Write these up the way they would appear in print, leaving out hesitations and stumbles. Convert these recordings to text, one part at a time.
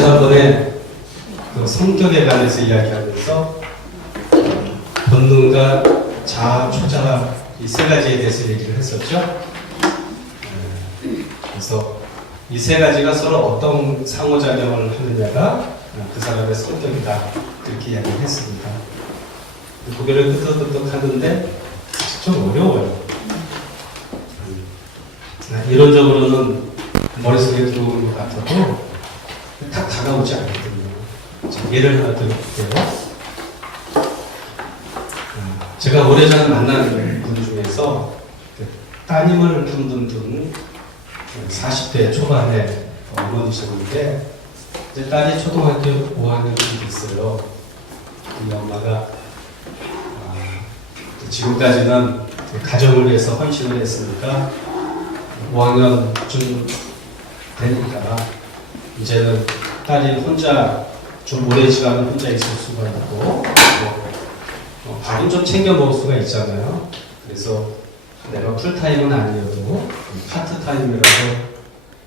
지난번에 그 성격에 관해서 이야기하면서 본능과 자아, 초자아 이 세 가지에 대해서 얘기를 했었죠. 그래서 이 세 가지가 서로 어떤 상호작용을 하느냐가 그 사람의 성격이다 그렇게 이야기를 했습니다. 고개를 끄덕끄덕 하는데 좀 어려워요. 이론적으로는 머릿속에 들어오는 것 같아도 딱 다가오지 않거든요. 예를 하나 드릴게요. 제가 오래전에 만난 분 중에서 따님을 품는 분 40대 초반에 어머니셨는데 이제 딸이 초등학교 5학년이 됐어요. 이 엄마가 지금까지는 가정을 위해서 헌신을 했으니까 5학년쯤 되니까 이제는 딸이 혼자 좀 오랜 시간 혼자 있을 수가 있고 밥은 좀 챙겨 먹을 수가 있잖아요. 그래서 내가 풀타임은 아니어도 파트타임이라도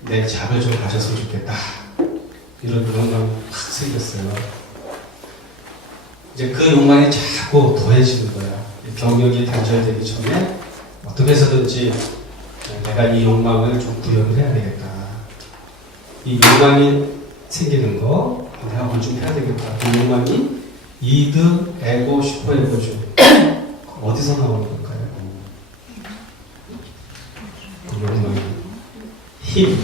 내 잡을 좀 가졌으면 좋겠다. 이런 욕망이 확 생겼어요. 이제 그 욕망이 자꾸 더해지는 거야. 경력이 단절되기 전에 어떻게 해서든지 내가 이 욕망을 좀 구현을 해야 되겠다. 이 욕망이 생기는 거 내가 뭘 좀 해야 되겠다. 그 욕망이 이드, 에고, 슈퍼에고죠. 어디서 나오는 걸까요? 그 욕망이 힘.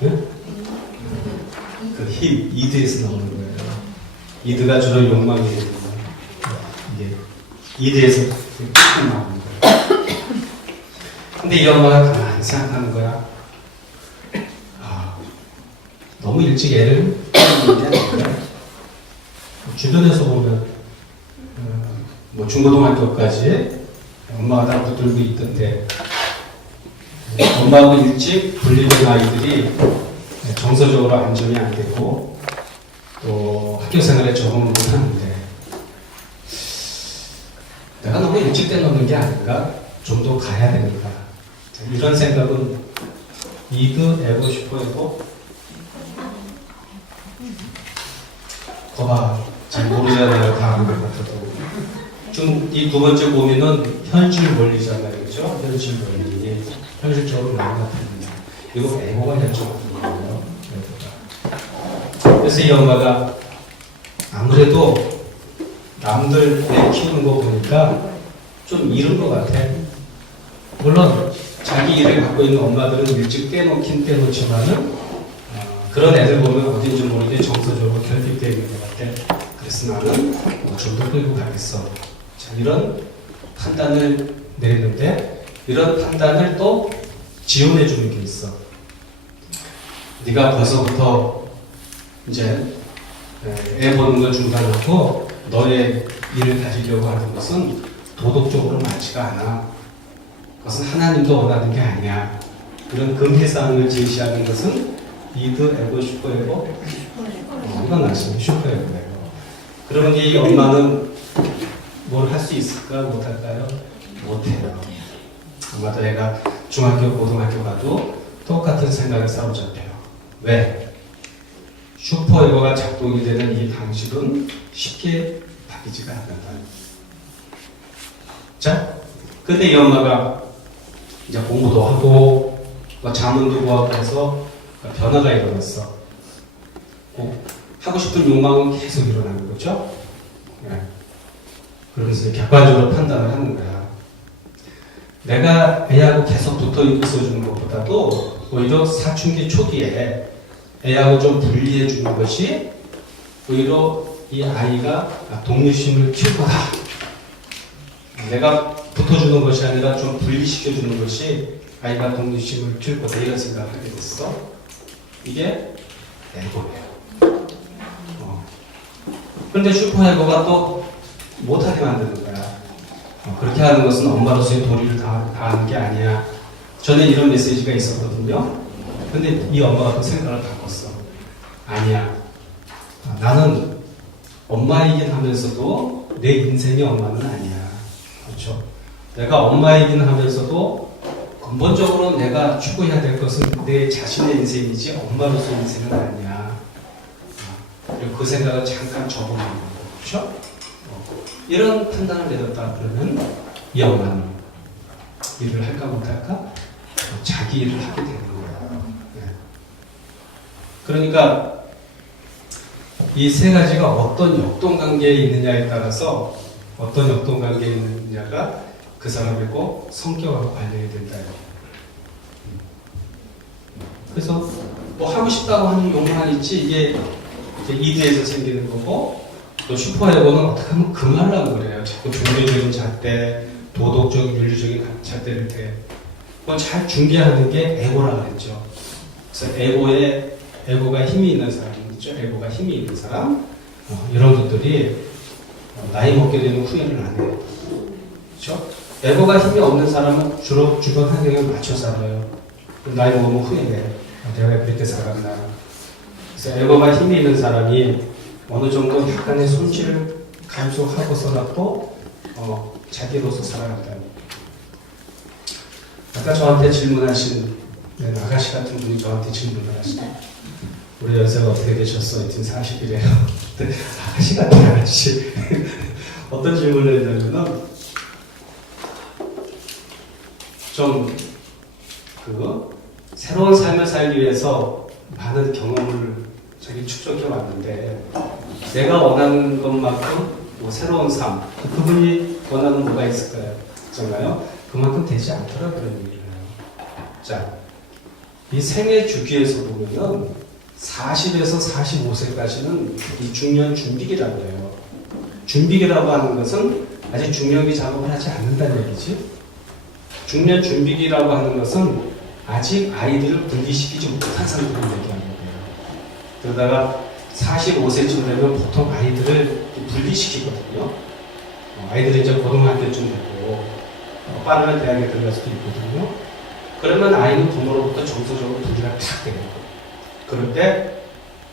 네? 그 힘, 이드에서 나오는 거예요. 이드가 주로 욕망이에요. 이게 이드에서 나오는 거예요. 근데 이 엄마가 가만히 생각하는 거야. 너무 일찍 애를 키우는 게 아닐까? 주변에서 보면 뭐 중고등학교까지 엄마가 다 붙들고 있던데 엄마하고 일찍 분리된 아이들이 정서적으로 안정이 안 되고 또 학교 생활에 적응을 못하는데 내가 너무 일찍 떼놓는 게 아닌가? 좀 더 가야 되니까 이런 생각은 이드, 에고, 슈퍼에고 거봐 잘 모르잖아요. 다 아는 것 같아도 좀 이 두 번째 고민은 현실 원리잖아요. 그렇죠? 현실 원리 현실적으로 많이 나타납니다. 이거 에고가 현실적인 거예요. 그래서 이 엄마가 아무래도 남들 애 키우는 거 보니까 좀 이른 것 같아. 물론 자기 일을 갖고 있는 엄마들은 일찍 떼놓긴 떼놓지만은 그런 애들 보면 어딘지 모르게 정서적으로 결핍되어 있는 것 같아. 그래서 나는 좀 더 끌고 가겠어. 자, 이런 판단을 내리는데 이런 판단을 또 지원해 주는 게 있어. 네가 벌써부터 이제 애 보는 걸 중단하고 너의 일을 가지려고 하는 것은 도덕적으로 맞지가 않아. 그것은 하나님도 원하는 게 아니야. 이런 금기사항을 제시하는 것은 이드, 에고, 슈퍼에고 이건 아시죠? 슈퍼에고예요. 그러면 이 엄마는 뭘 할 수 있을까? 못할까요? 못해요. 아마도 애가 중학교, 고등학교 가도 똑같은 생각에 사로잡혀요. 왜? 슈퍼에고가 작동이 되는 이 방식은 쉽게 바뀌지가 않는다. 자, 근데 이 엄마가 이제 공부도 하고 자문도 구하고 해서 변화가 일어났어. 하고 싶은 욕망은 계속 일어나는 거죠. 네. 그러면서 객관적으로 판단을 하는 거야. 내가 애하고 계속 붙어 있어주는 것보다도 오히려 사춘기 초기에 애하고 좀 분리해 주는 것이 오히려 이 아이가 독립심을 키울 거다. 내가 붙어주는 것이 아니라 좀 분리시켜 주는 것이 아이가 독립심을 키울 거다. 이런 생각을 하게 됐어. 이게 에고예요. 그런데 슈퍼에고가 또 못하게 만드는 거야. 그렇게 하는 것은 엄마로서의 도리를 다하는 게 아니야. 전에 이런 메시지가 있었거든요. 근데 이 엄마가 또 생각을 바꿨어. 아니야. 나는 엄마이긴 하면서도 내 인생의 엄마는 아니야. 그렇죠? 내가 엄마이긴 하면서도 근본적으로 내가 추구해야 될 것은 내 자신의 인생이지 엄마로서 인생은 아니야. 그리고 그 생각을 잠깐 접어보는 거예요. 그렇죠? 이런 판단을 내렸다 그러면 이 엄마는 일을 할까 못할까? 자기 일을 하게 되는 거예요. 그러니까 이 세 가지가 어떤 역동관계에 있느냐에 따라서 어떤 역동관계에 있느냐가 그 사람의 꼭 성격하고 관련이 된다. 그래서 뭐 하고 싶다고 하는 욕망이 있지 이게 이제 이드에서 생기는 거고 또 슈퍼에고는 어떻게 하면 금하려고 그래요. 자꾸 종교적인 잣대, 도덕적인 윤리적인 잣대를 그건 잘 중개하는 게 에고라고 그랬죠. 그래서 에고가 힘이 있는 사람 있죠. 에고가 힘이 있는 사람 이런 것들이 나이 먹게 되면 후회를 안 해요. 그렇죠? 에고가 힘이 없는 사람은 주로 주변 환경에 맞춰 살아요. 나이 먹으면 후회해. 내가 왜 그렇게 살았나. 그래서 에고가 힘이 있는 사람이 어느 정도 약간의 손실을 감수하고서라도 자기로서 살아간다. 아까 저한테 질문하신 아가씨 같은 분이 저한테 질문을 하시네. 우리 연세가 어떻게 되셨어? 하여튼 40이래요. 아가씨 같은 아가씨. 어떤 질문을 했냐면은 좀 새로운 삶을 살기 위해서 많은 경험을 자기 축적해 왔는데 내가 원하는 것만큼 새로운 삶 그분이 원하는 뭐가 있을까요? 그렇잖아요. 그만큼 되지 않더라 그런 얘기를 해요. 자, 이 생애 주기에서 보면은 40에서 45세까지는 이 중년 준비기라고 해요. 준비기라고 하는 것은 아직 중년기 작업을 하지 않는다는 얘기지. 중년 준비기라고 하는 것은 아직 아이들을 분리시키지 못한 상태를 얘기하는 거예요. 그러다가 45세쯤 되면 보통 아이들을 분리시키거든요. 아이들이 이제 고등학교쯤 되고 빠르면 대학에 들어갈 수도 있거든요. 그러면 아이는 부모로부터 정서적으로 분리가 탁 돼요. 그럴 때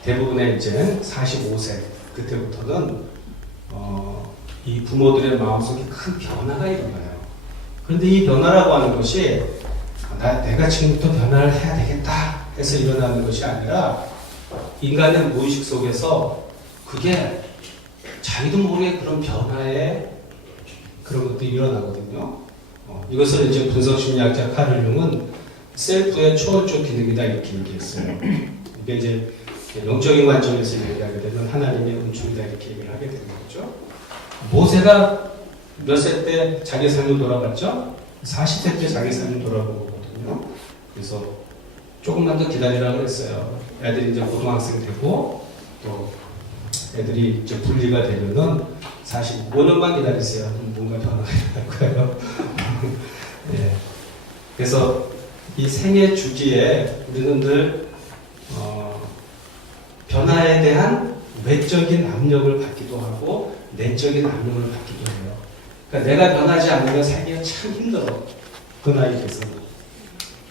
대부분의 이제 45세 그때부터는 이 부모들의 마음속에 큰 변화가 일어나요. 그런데 이 변화라고 하는 것이 내가 지금부터 변화를 해야 되겠다 해서 일어나는 것이 아니라 인간의 무의식 속에서 그게 자기도 모르게 그런 변화에 그런 것들이 일어나거든요. 이것을 이제 분석심리학자 카를 융은 셀프의 초월적 기능이다 이렇게 얘기했어요. 이게 이제 영적인 관점에서 얘기하게 되면 하나님의 은총이다 이렇게 얘기를 하게 되는 거죠. 모세가 몇 세 때 자기 삶을 돌아봤죠? 40세 때 자기 삶을 돌아본 거거든요. 그래서 조금만 더 기다리라고 그랬어요. 애들이 이제 고등학생 되고 또 애들이 이제 분리가 되면은 45년만 기다리세요. 뭔가 변화가 일어날 거예요. 네. 그래서 이 생애 주기에 우리는 늘 변화에 대한 외적인 압력을 받기도 하고 내적인 압력을 받기도 해요. 그러니까 내가 변하지 않으면 살기가 참 힘들어. 그 나이에서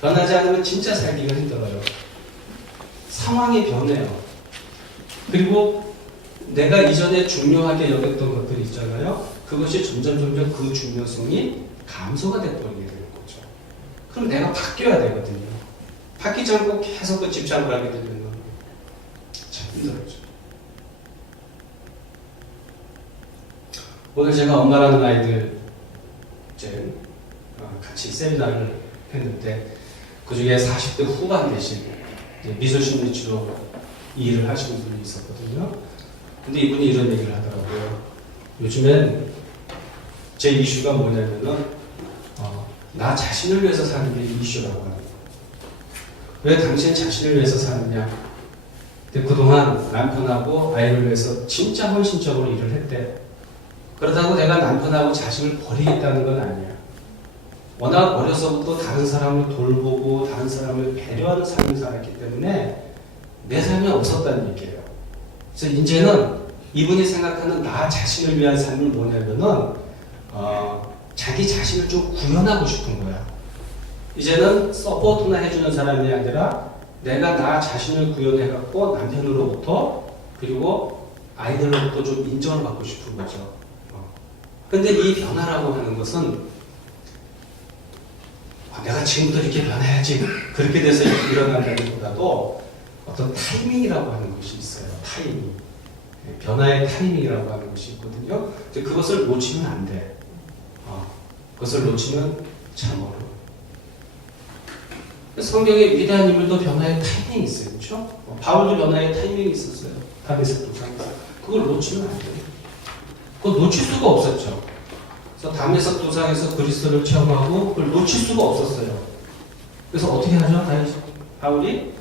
변하지 않으면 진짜 살기가 힘들어요. 상황이 변해요. 그리고 내가 이전에 중요하게 여겼던 것들이 있잖아요. 그것이 점점 그 중요성이 감소가 돼버리게 되는 거죠. 그럼 내가 바뀌어야 되거든요. 바뀌지 않고 계속 그 집착을 하게 되면 참 힘들어죠. 오늘 제가 엄마라는 아이들 이제 같이 세미나를 했는데 그 중에 40대 후반 되신 미소심리치료 이 일을 하시는 분이 있었거든요. 근데 이분이 이런 얘기를 하더라고요. 요즘엔 제 이슈가 뭐냐면은 나 자신을 위해서 사는 게 이슈라고 하는 거예요. 왜 당신 자신을 위해서 사느냐? 근데 그동안 남편하고 아이를 위해서 진짜 헌신적으로 일을 했대. 그렇다고 내가 남편하고 자신을 버리겠다는 건 아니야. 워낙 어려서부터 다른 사람을 돌보고 다른 사람을 배려하는 삶을 살았기 때문에 내 삶이 없었다는 얘기예요. 그래서 이제는 이분이 생각하는 나 자신을 위한 삶은 뭐냐면은 자기 자신을 좀 구현하고 싶은 거야. 이제는 서포트나 해주는 사람이 아니라 내가 나 자신을 구현해갖고 남편으로부터 그리고 아이들로부터 좀 인정을 받고 싶은 거죠. 근데 이 변화라고 하는 것은 내가 지금부터 이렇게 변해야지 그렇게 돼서 일어난다기보다도 어떤 타이밍이라고 하는 것이 있어요. 타이밍. 변화의 타이밍이라고 하는 것이 있거든요. 그것을 놓치면 안 돼. 그것을 놓치면 참어로. 성경에 위대한 인물도 변화의 타이밍이 있어요. 그렇죠? 바울도 변화의 타이밍이 있었어요. 다메섹 도상에서. 그걸 놓치면 안 돼요. 그걸 놓칠 수가 없었죠. 그래서 다메섹 도상에서 그리스도를 체험하고 그걸 놓칠 수가 없었어요. 그래서 어떻게 하죠? 바울이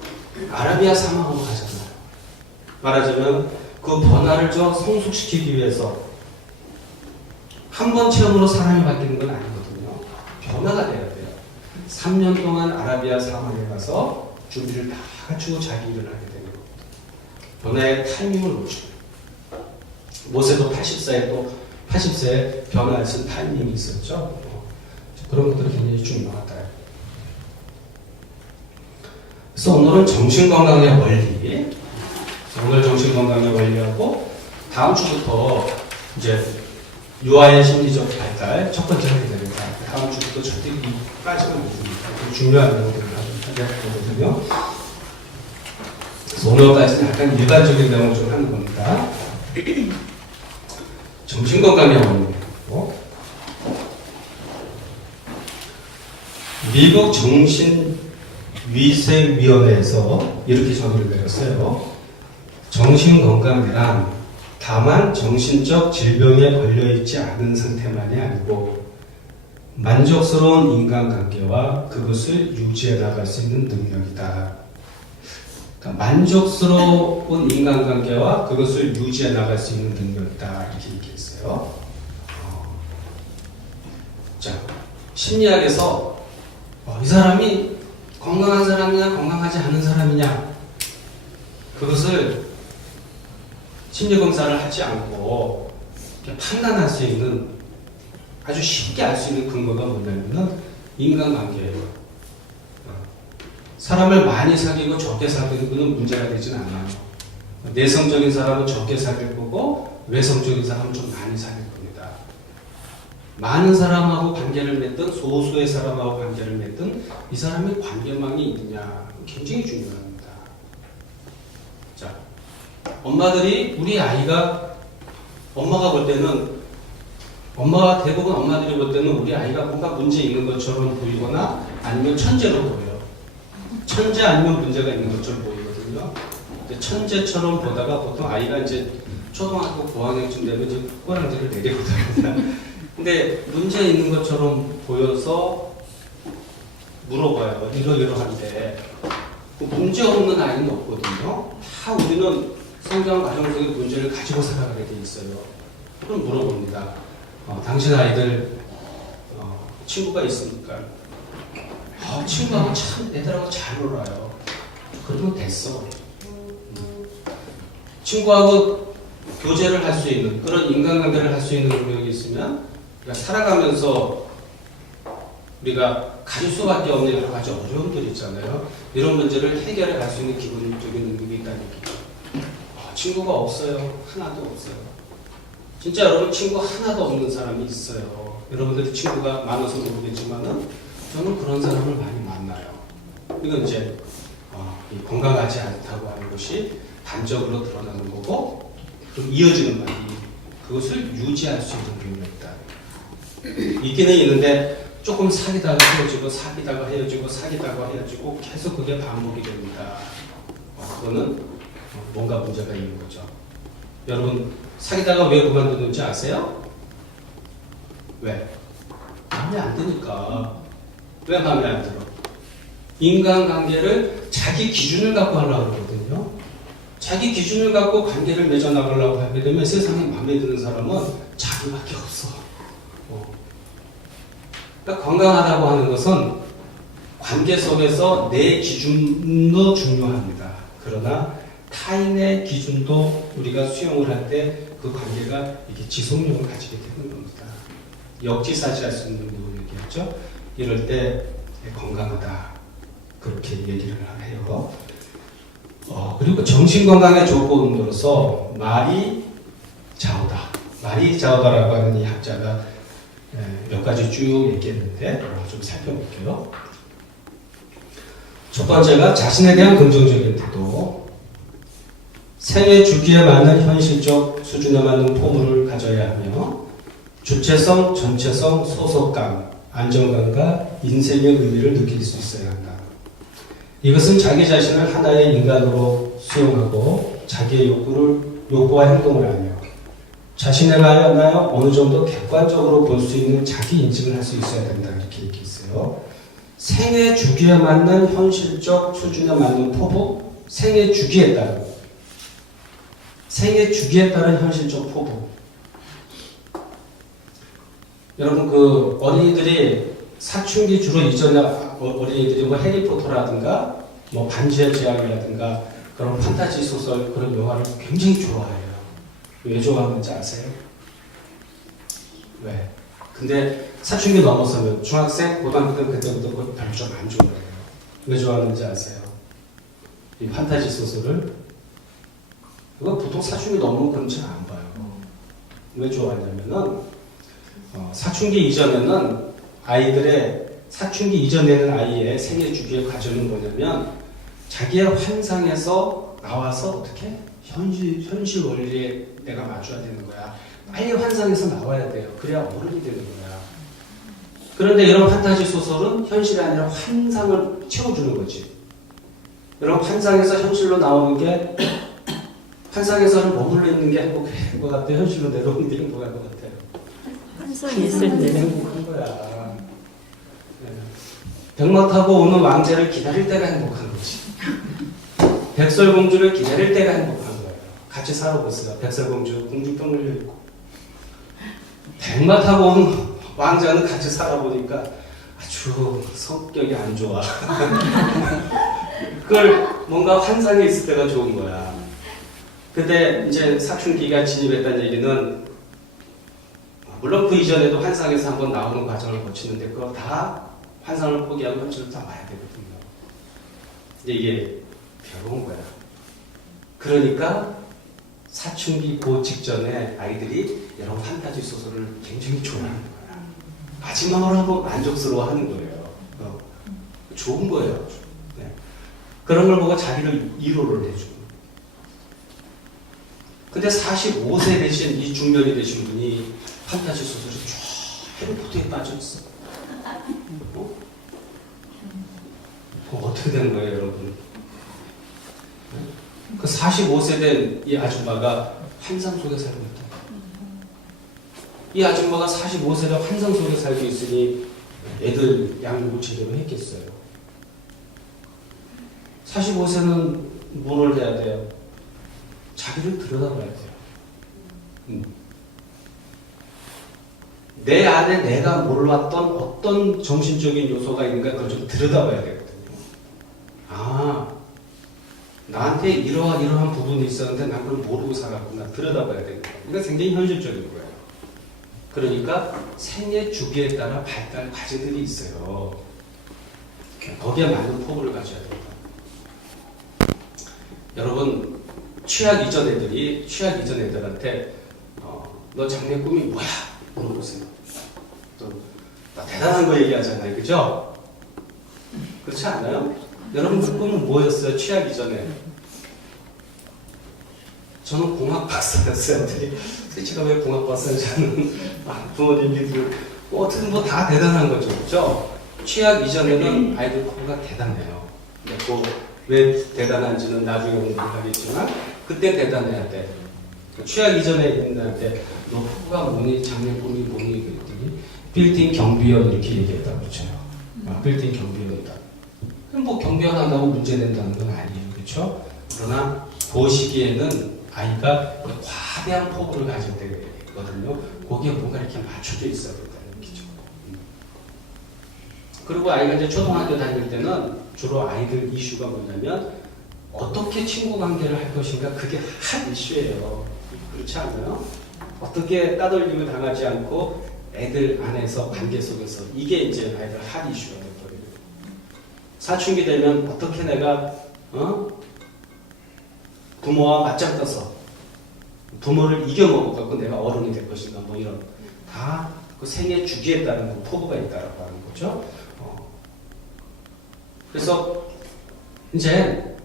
아라비아 사막으로 가잖아요. 말하자면 그 변화를 성숙시키기 위해서 한 번 체험으로 사람이 바뀌는 건 아니거든요. 변화가 돼야 돼요. 3년 동안 아라비아 사막에 가서 준비를 다 갖추고 자기 일을 하게 되는 겁니다. 변화의 타이밍을 놓치고 모세도 80세에 변화를 쓴 타이밍이 있었죠. 그런 것들이 굉장히 중요하다. 그래서 오늘은 정신건강의 원리, 오늘 정신건강의 원리하고 다음 주부터 이제 유아의 심리적 발달 첫 번째 하게 됩니다. 다음 주부터 절대 이 빠지면 안 됩니다. 중요한 내용들을 하게 되거든요. 그래서 오늘까지는 약간 일반적인 내용을 좀 하는 겁니다. 정신건강의 원리고 미국 정신위생위원회에서 이렇게 정의를 내렸어요. 정신건강이란 다만 정신적 질병에 걸려있지 않은 상태만이 아니고 만족스러운 인간관계와 그것을 유지해 나갈 수 있는 능력이다. 그러니까 만족스러운 인간관계와 그것을 유지해 나갈 수 있는 능력이다. 이렇게 얘기했어요. 자, 심리학에서 이 사람이 건강한 사람이냐 건강하지 않은 사람이냐 그것을 심리검사를 하지 않고 판단할 수 있는 아주 쉽게 알 수 있는 근거가 뭐냐면 인간관계예요. 사람을 많이 사귀고 적게 사귀는 것은 문제가 되진 않아요. 내성적인 사람은 적게 사귈 거고 외성적인 사람은 좀 많이 사귈 겁니다. 많은 사람하고 관계를 맺든 소수의 사람하고 관계를 맺든 이 사람의 관계망이 있느냐 굉장히 중요합니다. 자, 엄마들이 우리 아이가 엄마가 볼 때는 대부분 엄마들이 볼 때는 우리 아이가 뭔가 문제 있는 것처럼 보이거나 아니면 천재로 보여요. 천재 아니면 문제가 있는 것처럼 보이거든요. 천재처럼 보다가 보통 아이가 이제 초등학교 고학년쯤 되면 이제 꼬랑지를 내리거든요. 근데 문제 있는 것처럼 보여서 물어봐요. 이러이러한데 문제 없는 아이는 없거든요. 다 우리는 성장 과정 속에 문제를 가지고 살아가게 돼 있어요. 그럼 물어봅니다. 당신 아이들 친구가 있습니까? 친구하고 참 애들하고 잘 놀아요. 그러면 됐어. 친구하고 교제를 할 수 있는 그런 인간관계를 할 수 있는 능력이 있으면 우리가 살아가면서 우리가 가질 수밖에 없는 여러 가지 어려움들이 있잖아요. 이런 문제를 해결해 갈 수 있는 기본적인 능력이 있다는 얘기죠. 친구가 없어요. 하나도 없어요. 진짜 여러분 친구 하나도 없는 사람이 있어요. 여러분들이 친구가 많아서 모르겠지만은 저는 그런 사람을 많이 만나요. 이건 이제 건강하지 않다고 하는 것이 단적으로 드러나는 거고 좀 이어지는 말이 그것을 유지할 수 있는 능력이다. 있기는 있는데 조금 사귀다가 헤어지고 사귀다가 헤어지고 사귀다가 헤어지고 계속 그게 반복이 됩니다. 그거는 뭔가 문제가 있는 거죠. 여러분 사귀다가 왜 그만두는지 아세요? 왜? 마음에 안 드니까. 왜 마음에 안 들어? 인간관계를 자기 기준을 갖고 하려고 그러거든요. 자기 기준을 갖고 관계를 맺어나가려고 하게 되면 세상에 마음에 드는 사람은 자기밖에 없어. 그러니까 건강하다고 하는 것은 관계 속에서 내 기준도 중요합니다. 그러나 타인의 기준도 우리가 수용을 할 때 그 관계가 이렇게 지속력을 가지게 되는 겁니다. 역지사지할 수 있는 부분을 얘기했죠. 이럴 때 건강하다 그렇게 얘기를 해요. 그리고 정신건강의 조건으로서 마리 자오다라고 하는 이 학자가 몇 가지 쭉 얘기했는데 좀 살펴볼게요. 첫 번째가 자신에 대한 긍정적인 태도. 생애 주기에 맞는 현실적 수준에 맞는 포부를 가져야 하며 주체성, 전체성, 소속감, 안정감과 인생의 의미를 느낄 수 있어야 한다. 이것은 자기 자신을 하나의 인간으로 수용하고 자기의 욕구와 행동을 하며 자신에 관하여 어느 정도 객관적으로 볼 수 있는 자기 인식을 할 수 있어야 된다. 이렇게 얘기했어요. 생애 주기에 맞는 현실적 수준에 맞는 포부, 생애 주기에 따른 현실적 포부. 여러분 그 어린이들이 사춘기 주로 이전에 어린이들이 뭐 해리포터라든가 뭐 반지의 제왕이라든가 그런 판타지 소설 그런 영화를 굉장히 좋아해요. 왜 좋아하는지 아세요? 왜? 근데 사춘기 넘어서면 중학생, 고등학교 때 그때부터 별로 좀 안 좋아해요. 왜 좋아하는지 아세요? 이 판타지 소설을 그거 보통 사춘기 넘으면 그런 잘 안 봐요. 왜 좋아하냐면은 사춘기 이전에는 사춘기 이전에는 아이의 생애 주기의 과정은 뭐냐면 자기의 환상에서 나와서 어떻게 현실 원리에 내가 맞춰야 되는 거야. 빨리 환상에서 나와야 돼요. 그래야 어른이 되는 거야. 그런데 이런 판타지 소설은 현실이 아니라 환상을 채워주는 거지. 여러분 환상에서 현실로 나오는 게 환상에서는 머물러 있는 게 행복한 것 같아요. 현실로 내려오는 게 행복한 것 같아요. 환상이 있을 때 행복한 거야. 백마 타고 오는 왕자를 기다릴 때가 행복한 거지. 백설공주를 기다릴 때가 행복한 거예요. 같이 살아보세요. 백설공주 공주병 걸려있고 백마 타고 오는 왕자는 같이 살아보니까 아주 성격이 안 좋아. 그걸 뭔가 환상에 있을 때가 좋은 거야. 근데 이제 사춘기가 진입했다는 얘기는 물론 그 이전에도 환상에서 한번 나오는 과정을 거치는데 그거 다 환상을 포기하고 현실을 다 봐야 되거든요. 근데 이게 괴로운 거야. 그러니까 사춘기 그 직전에 아이들이 여러 판타지 소설을 굉장히 좋아하는 거야. 마지막으로 한번 만족스러워하는 거예요. 좋은 거예요. 네. 그런 걸 보고 자기를 위로를 해주고. 근데 45세 되신 이 중년이 되신 분이 판타지 소설이 쫙 해리포터에 빠져있어. 어떻게 되는 거예요, 여러분? 그 45세 된 이 아줌마가 환상 속에 살고 있다. 이 아줌마가 45세가 환상 속에 살고 있으니 애들 양육을 제대로 했겠어요. 45세는 뭘 해야 돼요? 자기를 들여다봐야 돼요. 내 안에 내가 몰랐던 어떤 정신적인 요소가 있는가 그걸 좀 들여다봐야 되거든요. 나한테 이러한 부분이 있었는데 난 그걸 모르고 살았구나. 들여다봐야 되겠다. 이건 굉장히 현실적인 거예요. 그러니까 생애 주기에 따라 발달 과제들이 있어요. 거기에 맞는 포부를 가져야 됩니다. 여러분 취학 이전 애들한테 너 장래 꿈이 뭐야? 물어보세요. 또 대단한 거 얘기하잖아요. 그죠? 그렇지 않나요? 여러분 그 꿈은 뭐였어요? 취학 이전에. 저는 공학 박사였어요. 제가 왜 공학 박사인지 부모님들이 어쨌든 뭐 다 대단한 거죠. 그죠? 취학 이전에는 아이들 포부가 대단해요. 근데 왜 대단한지는 나중에 공부를 하겠지만 그때 대단해야 돼. 취학 이전에 있는 애한테 너 포부가 뭐니? 장래 꿈이 뭐니? 그랬더니 빌딩 경비원 이렇게 얘기했다고 그러죠. 빌딩 경비원이다. 뭐 경비원 한다고 문제 된다는 건 아니에요. 그렇죠? 그러나 그 시기에는 아이가 과대한 포부를 가질 때거든요. 거기에 뭔가 이렇게 맞춰져 있어야 된다는 얘기죠. 그리고 아이가 이제 초등학교 다닐 때는 주로 아이들 이슈가 뭐냐면 어떻게 친구 관계를 할 것인가 그게 핫 이슈예요. 그렇지 않아요? 어떻게 따돌림을 당하지 않고 애들 안에서 관계 속에서 이게 이제 아이들 핫 이슈가 돼버려요. 사춘기 되면 어떻게 내가 부모와 맞짱 떠서 부모를 이겨먹어갖고 내가 어른이 될 것인가 뭐 이런 다 그 생애 주기에 따른 그 포부가 있다라고 하는 거죠. 그래서 이제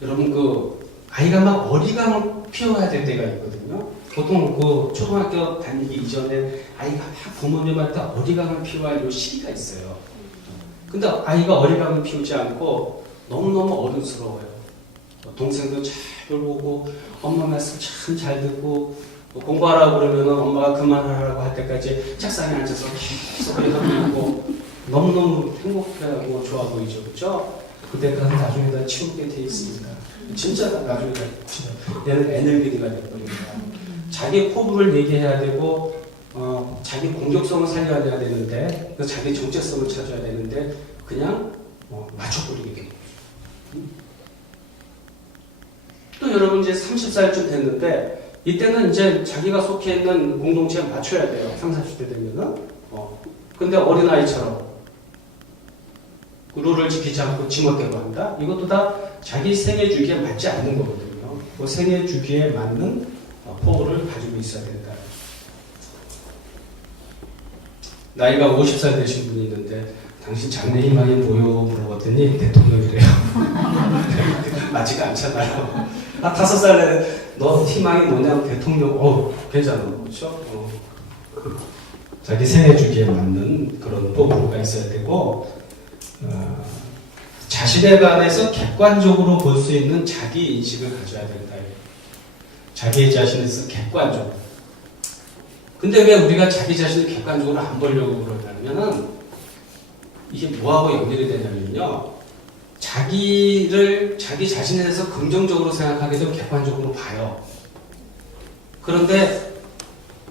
여러분 그 아이가 막 어리광을 피워야 될 때가 있거든요. 보통 그 초등학교 다니기 이전에 아이가 막 부모님한테 어리광을 피워야 할 시기가 있어요. 근데 아이가 어리광을 피우지 않고 너무너무 어른스러워요. 동생도 잘 돌보고 엄마 말씀 참 잘 듣고 공부하라고 그러면 엄마가 그만하라고 할 때까지 책상에 앉아서 계속 읽고 너무너무 행복하고 좋아 보이죠. 그렇죠? 그때까지 나중에 다 치우게 돼 있습니다. 진짜 나중에 다 얘는 에너지가 돼버립니다. 자기 포부를 얘기해야 되고 자기 공격성을 살려야 되는데 자기 정체성을 찾아야 되는데 그냥 맞춰버리게 됩니다. 또 여러분 이제 30살쯤 됐는데 이때는 이제 자기가 속해 있는 공동체에 맞춰야 돼요. 30, 40대 되면은. 근데 어린아이처럼 룰을 지키지 않고 지멋대로 한다? 이것도 다 자기 생애 주기에 맞지 않는 거거든요. 그 생애 주기에 맞는 포부를 가지고 있어야 된다. 나이가 50살 되신 분이 있는데 당신 장래 희망이 뭐요? 물어봤더니 대통령이래요. 맞지가 않잖아요. 5살에 너 희망이 뭐냐면 대통령, 괜찮아. 그렇죠? 자기 생애 주기에 맞는 그런 포부가 있어야 되고, 자신에 관해서 객관적으로 볼 수 있는 자기 인식을 가져야 된다. 자기 자신에서 객관적으로. 근데 왜 우리가 자기 자신을 객관적으로 안 보려고 그러냐면은 이게 뭐하고 연결이 되냐면요. 자기 자신에 대해서 긍정적으로 생각하게 되면 객관적으로 봐요. 그런데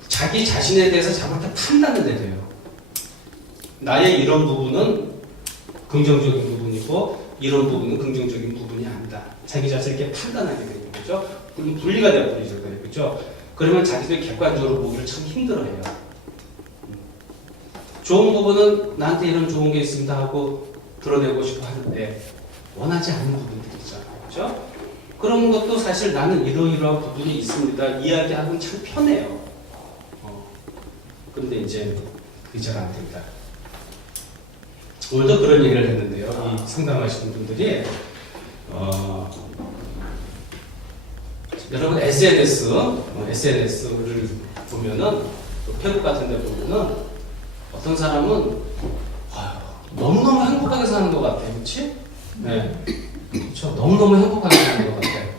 자기 자신에 대해서 자꾸 이렇게 판단을 내려요. 나의 이런 부분은 긍정적인 부분이고 이런 부분은 긍정적인 부분이 아니다. 자기 자신을 이렇게 판단하게 되는 거죠. 분리가 되어버리죠. 그렇죠? 그러면 자기들 객관적으로 보기를 참 힘들어해요. 좋은 부분은 나한테 이런 좋은 게 있습니다 하고 드러내고 싶어 하는데 원하지 않는 부분들이 있잖아요. 그렇죠? 그런 것도 사실 나는 이러이러한 부분이 있습니다. 이야기하면 참 편해요. 근데 이제 그게 잘 안 된다. 오늘도 그런 얘기를 했는데요. 이 상담하시는 분들이 여러분 SNS를 보면은 페북 같은 데 보면은 어떤 사람은 너무너무 행복하게 사는 것 같아요. 그렇지? 네. 그렇죠. 너무너무 행복하게 사는 것 같아요.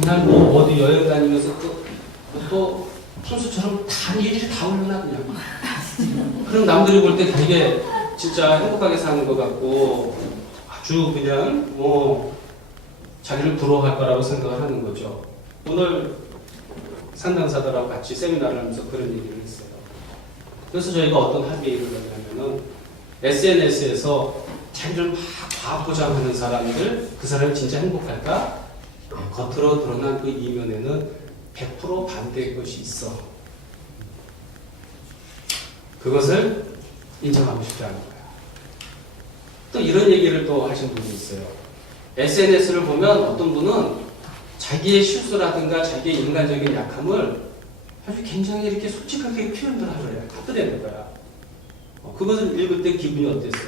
맨날 뭐 어디 여행 다니면서 또 순수처럼 다 일일이 다 올려놔 그냥. 그럼 남들이 볼 때 되게 진짜 행복하게 사는 것 같고 아주 그냥 자기를 부러워할 거라고 생각을 하는 거죠. 오늘 상담사들하고 같이 세미나를 하면서 그런 얘기를 했어요. 그래서 저희가 어떤 합의를 하냐면은 SNS에서 자기를 막 과포장하는 사람들, 그 사람이 진짜 행복할까? 겉으로 드러난 그 이면에는 100% 반대의 것이 있어. 그것을 인정하고 싶지 않은 거야. 또 이런 얘기를 또 하신 분이 있어요. SNS를 보면 어떤 분은 자기의 실수라든가 자기의 인간적인 약함을 아주 굉장히 이렇게 솔직하게 표현을 하더래요. 다 거야. 그것을 읽을 때 기분이 어땠어?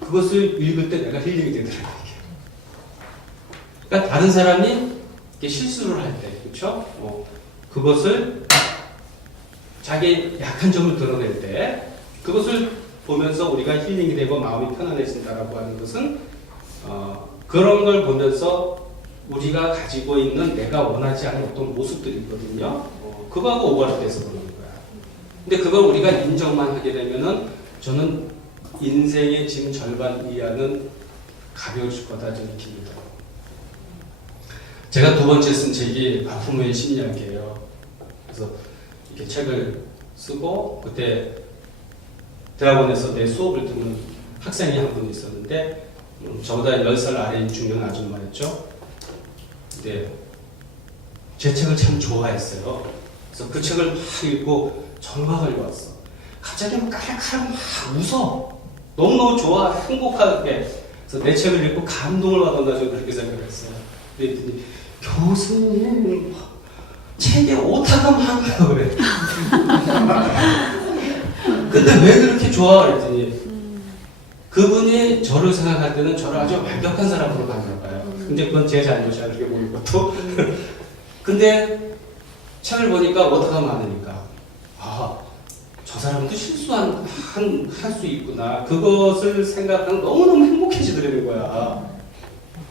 그것을 읽을 때 내가 힐링이 되더라고요. 그러니까 다른 사람이 이렇게 실수를 할 때, 그렇죠? 그것을 자기 약한 점을 드러낼 때 그것을 보면서 우리가 힐링이 되고 마음이 편안해진다라고 하는 것은 그런 걸 보면서 우리가 가지고 있는 내가 원하지 않는 어떤 모습들이 있거든요. 그거하고 오버랩돼서 그러는 거야. 근데 그걸 우리가 인정만 하게 되면은 저는 인생의 지금 절반 이하는 가벼워질 거다 저는 믿어요. 제가 두 번째 쓴 책이 아픔의 심리학이에요. 그래서 이렇게 책을 쓰고 그때 대학원에서 내 수업을 듣는 학생이 한 분 있었는데 저보다 10살 아래인 중년 아줌마였죠. 근데 제 책을 참 좋아했어요. 그래서 그 책을 막 읽고 정막을 왔어. 갑자기 막 깔깔 막 웃어. 너무너무 좋아, 행복하게. 그래서 내 책을 읽고 감동을 받았나 저는 그렇게 생각했어요. 그랬더니 교수님 책에 오타가 많아요 그래. 근데 왜 그렇게 좋아? 그랬더니 그분이 저를 생각할 때는 저를 아주 완벽한 사람으로 봤나 봐요. 근데 그건 제 잘못이야, 그렇게 보는 것도. 근데 책을 보니까 워터가 많으니까, 아, 저 사람도 실수할 수 있구나. 그것을 생각하면 너무너무 행복해지더라는 거야.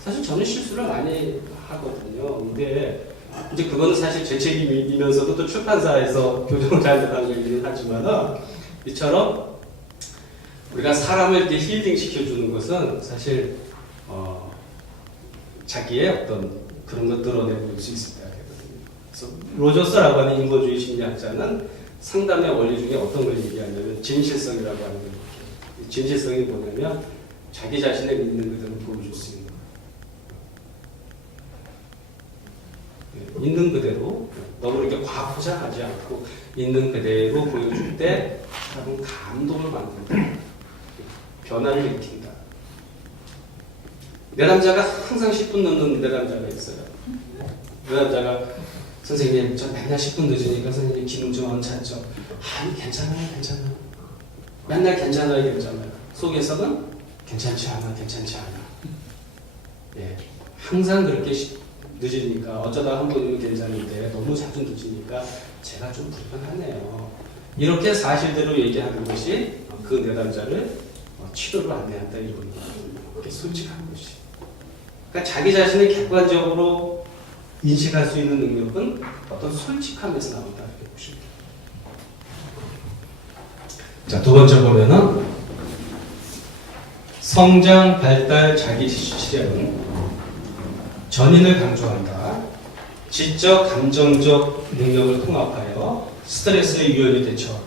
사실 저는 실수를 많이 하거든요. 근데 이제 그거는 사실 제 책임이면서도 또 출판사에서 교정을 잘못한 거긴 하지만은, 이처럼 우리가 사람을 이렇게 힐링 시켜주는 것은 사실 자기의 어떤 그런 걸 드러내볼 수 있을 때 하거든요. 그래서 로저스라고 하는 인본주의 심리학자는 상담의 원리 중에 어떤 걸 얘기하냐면 진실성이라고 하는 거예요. 진실성이 뭐냐면 자기 자신의 있는 그대로 보여줄 수 있는 거예요. 있는 그대로 너무 이렇게 과포장하지 않고 있는 그대로 보여줄 때 사람은 감동을 만든다. 변화를 일으킨다. 내 남자가 항상 10분 늦는 내 남자가 있어요. 내 남자가 선생님 저 맨날 10분 늦으니까 선생님 기능 좀 언짢죠. 아니 괜찮아요 괜찮아요. 맨날 괜찮아요 괜찮아요. 속에서는 괜찮지 않아 괜찮지 않아. 예, 항상 그렇게 늦으니까 어쩌다 한 번이면 괜찮은데 너무 자주 늦으니까 제가 좀 불편하네요. 이렇게 사실대로 얘기하는 것이 그 내담자를 치료를 안내한다 이런 거예요. 솔직한 것이. 그러니까 자기 자신을 객관적으로 인식할 수 있는 능력은 어떤 솔직함에서 나온다 이렇게 보시면 돼요. 자, 두 번째 보면은 성장, 발달, 자기 실현, 전인을 강조한다. 지적, 감정적 능력을 통합하여 스트레스의 유연히 대처,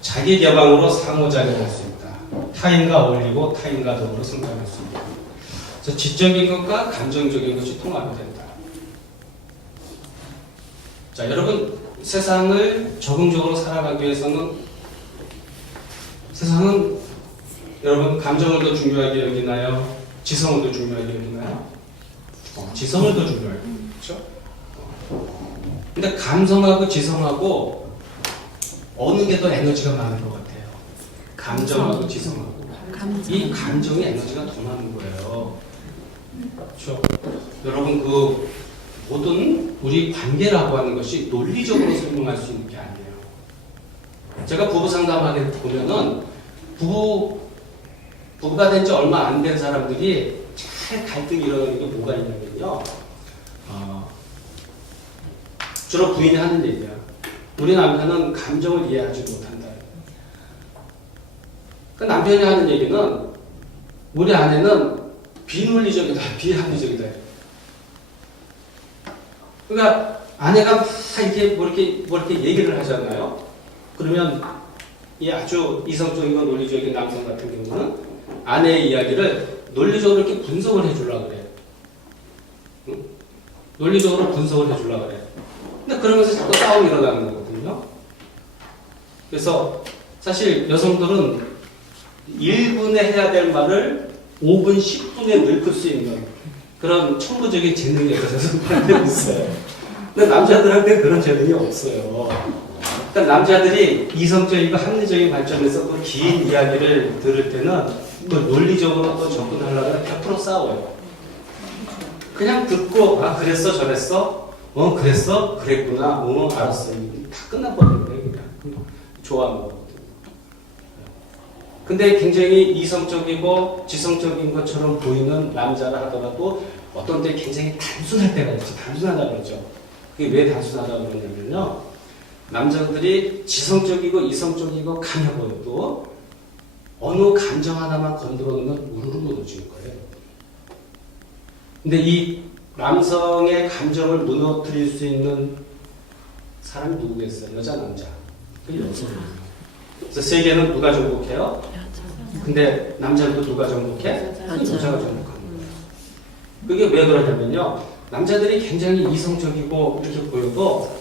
자기 개방으로 상호작용할 수 있다. 타인과 어울리고 타인과 더불어 성장할 수 있다. 그래서 지적인 것과 감정적인 것이 통합이 된다. 자, 여러분 세상을 적응적으로 살아가기 위해서는 세상은 여러분 감정을 더 중요하게 여기나요? 지성을 더 중요하게 여기나요? 지성을 더 중요하게 그렇죠? 근데 감성하고 지성하고 어느 게 더 에너지가 많은 것 같아요? 감정하고 지성하고. 이 감정의 에너지가 더 많은 거예요. 그렇죠? 여러분 그 모든 우리 관계라고 하는 것이 논리적으로 설명할 수 있는 게 아니에요. 제가 부부 상담하게 보면은 부부가 된 지 얼마 안 된 사람들이 잘 갈등이 일어나는 게 뭐가 있냐면요. 주로 부인이 하는 얘기야. 우리 남편은 감정을 이해하지 못한다. 그 남편이 하는 얘기는 우리 아내는 비논리적이다, 비합리적이다. 그러니까 아내가 막 이렇게 뭐 이렇게 얘기를 하잖아요. 그러면 이 아주 이성적이고 논리적인 남성 같은 경우는 아내의 이야기를 논리적으로 이렇게 분석을 해주려고 그래. 응? 논리적으로 분석을 해주려고 그래. 근데 그러면서 자꾸 싸움이 일어나는 거거든요. 그래서 사실 여성들은 1분에 해야 될 말을 5분, 10분에 늙힐 수 있는 그런 천부적인 재능이 여자들한테 있어요. 근데 남자들한테 그런 재능이 없어요. 그러니까 남자들이 이성적이고 합리적인 관점에서 그 긴 이야기를 들을 때는 그 논리적으로 또 접근하려면 100% 싸워요. 그냥 듣고 아 그랬어 저랬어 그랬어 그랬구나 알았어 다 끝나버리는 거예요 그냥 좋아하는 거거든요. 근데 굉장히 이성적이고 지성적인 것처럼 보이는 남자라 하더라도 어떤 때 굉장히 단순할 때가 있죠. 단순하다 그러죠. 그게 왜 단순하다 그러냐면요. 남자들이 지성적이고 이성적이고 강해 보여도 어느 감정 하나만 건드려 놓으면 우르르 무너지는 거예요. 근데 이 남성의 감정을 무너뜨릴 수 있는 사람이 누구겠어요? 여자, 남자. 그 여성이에요. 그래서 세계는 누가 정복해요? 근데 남자도 누가 정복해? 여자가 정복하는 거예요. 그게 왜 그러냐면요. 남자들이 굉장히 이성적이고 이렇게 보여도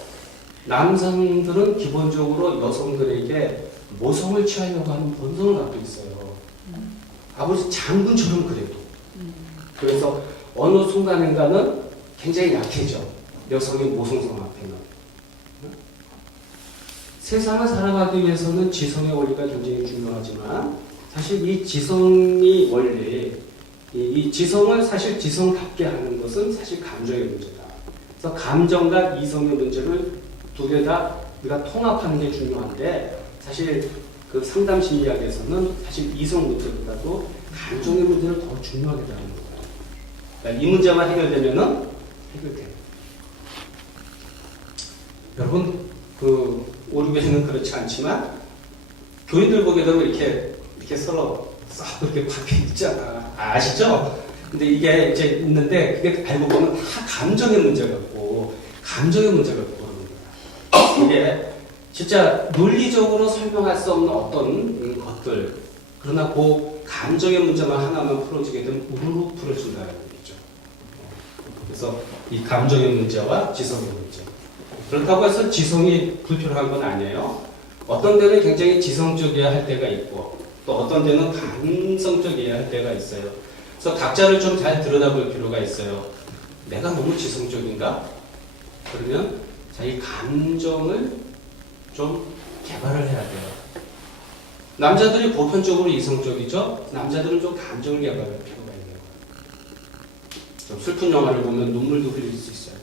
남성들은 기본적으로 여성들에게 모성을 취하려고 하는 본성을 갖고 있어요. 아버지 장군처럼 그래도. 그래서 어느 순간인가는 굉장히 약해져. 여성의 모성성 앞에는. 세상을 살아가기 위해서는 지성의 원리가 굉장히 중요하지만 사실 이 지성이 원래 이 지성을 사실 지성답게 하는 것은 사실 감정의 문제다. 그래서 감정과 이성의 문제를 두 개 다 우리가 통합하는 게 중요한데 사실 그 상담 심리학에서는 사실 이성 문제보다도 감정의 문제를 더 중요하게 다루는 거예요. 그러니까 이 문제만 해결되면은 해결돼요. 여러분 그 우리 교회는 그렇지 않지만 교인들 보게 되면 이렇게 서로 싹 그렇게 박혀 있잖아. 아시죠? 근데 이게 이제 있는데 그게 알고 보면 다 감정의 문제 같고 감정의 문제 같고 그러는 거야. 이게 진짜 논리적으로 설명할 수 없는 어떤 것들 그러나 그 감정의 문제만 하나만 풀어지게 되면 우르르 풀어진다는 얘기죠. 그래서 이 감정의 문제와 지성의 문제. 그렇다고 해서 지성이 불필요한 건 아니에요. 어떤 데는 굉장히 지성적이어야 할 때가 있고 또 어떤 데는 감성적이어야 할 때가 있어요. 그래서 각자를 좀 잘 들여다볼 필요가 있어요. 내가 너무 지성적인가? 그러면 자기 감정을 좀 개발을 해야 돼요. 남자들이 보편적으로 이성적이죠? 남자들은 좀 감정을 개발할 필요가 있네요. 좀 슬픈 영화를 보면 눈물도 흘릴 수 있어야 돼요.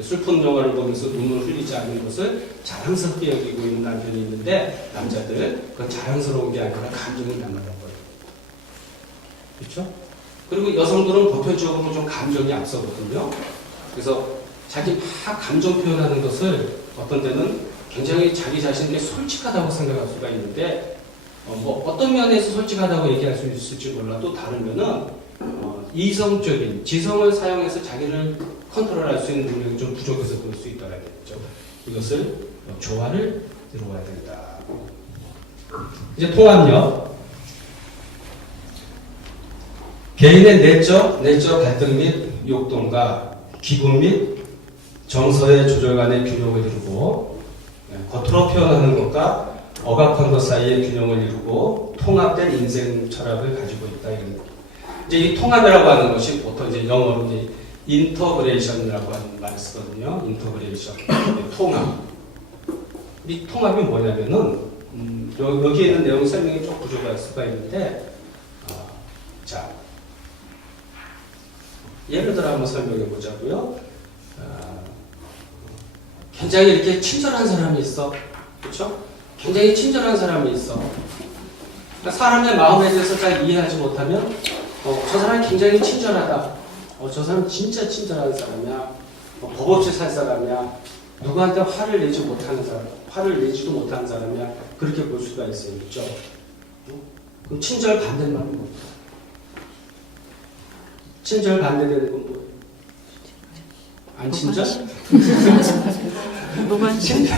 슬픈 영화를 보면서 눈물을 흘리지 않는 것을 자랑스럽게 여기고 있는 남편이 있는데 남자들 그건 자랑스러운 게 아니라 감정이 남아난 거예요. 그렇죠? 그리고 여성들은 보편적으로 좀 감정이 앞서거든요. 그래서 자기 막 감정 표현하는 것을 어떤 때는 굉장히 자기 자신에게 솔직하다고 생각할 수가 있는데 뭐 어떤 면에서 솔직하다고 얘기할 수 있을지 몰라도 다른 면은 이성적인 지성을 사용해서 자기를 컨트롤할 수 있는 능력이 좀 부족해서 그럴 수 있다는 얘기죠. 이것을 조화를 이루어야 된다. 이제 통합력. 개인의 내적 갈등 및 욕동과 기분 및 정서의 조절 간의 균형을 이루고 겉으로 표현하는 것과 억압한 것 사이의 균형을 이루고 통합된 인생 철학을 가지고 있다. 이제 이 통합이라고 하는 것이 보통 이제 영어로 이제 인터그레이션이라고 하는 말을 쓰거든요. 인터그레이션, 통합. 이 통합이 뭐냐면은 여기에 있는 내용 설명이 좀 부족할 수가 있는데, 자 예를 들어 한번 설명해 보자고요. 굉장히 이렇게 친절한 사람이 있어, 그렇죠? 굉장히 친절한 사람이 있어. 그러니까 사람의 마음에 대해서 잘 이해하지 못하면, 저 사람이 굉장히 친절하다. 저 사람 진짜 친절한 사람이야. 법 없이 살 사람이야. 누구한테 화를 내지 못하는 사람, 화를 내지도 못하는 사람이야. 그렇게 볼 수가 있어요, 그렇죠? 그럼 친절 반대말은 뭐예요? 친절 반대되는 건 뭐예요? 안 친절? 무관심?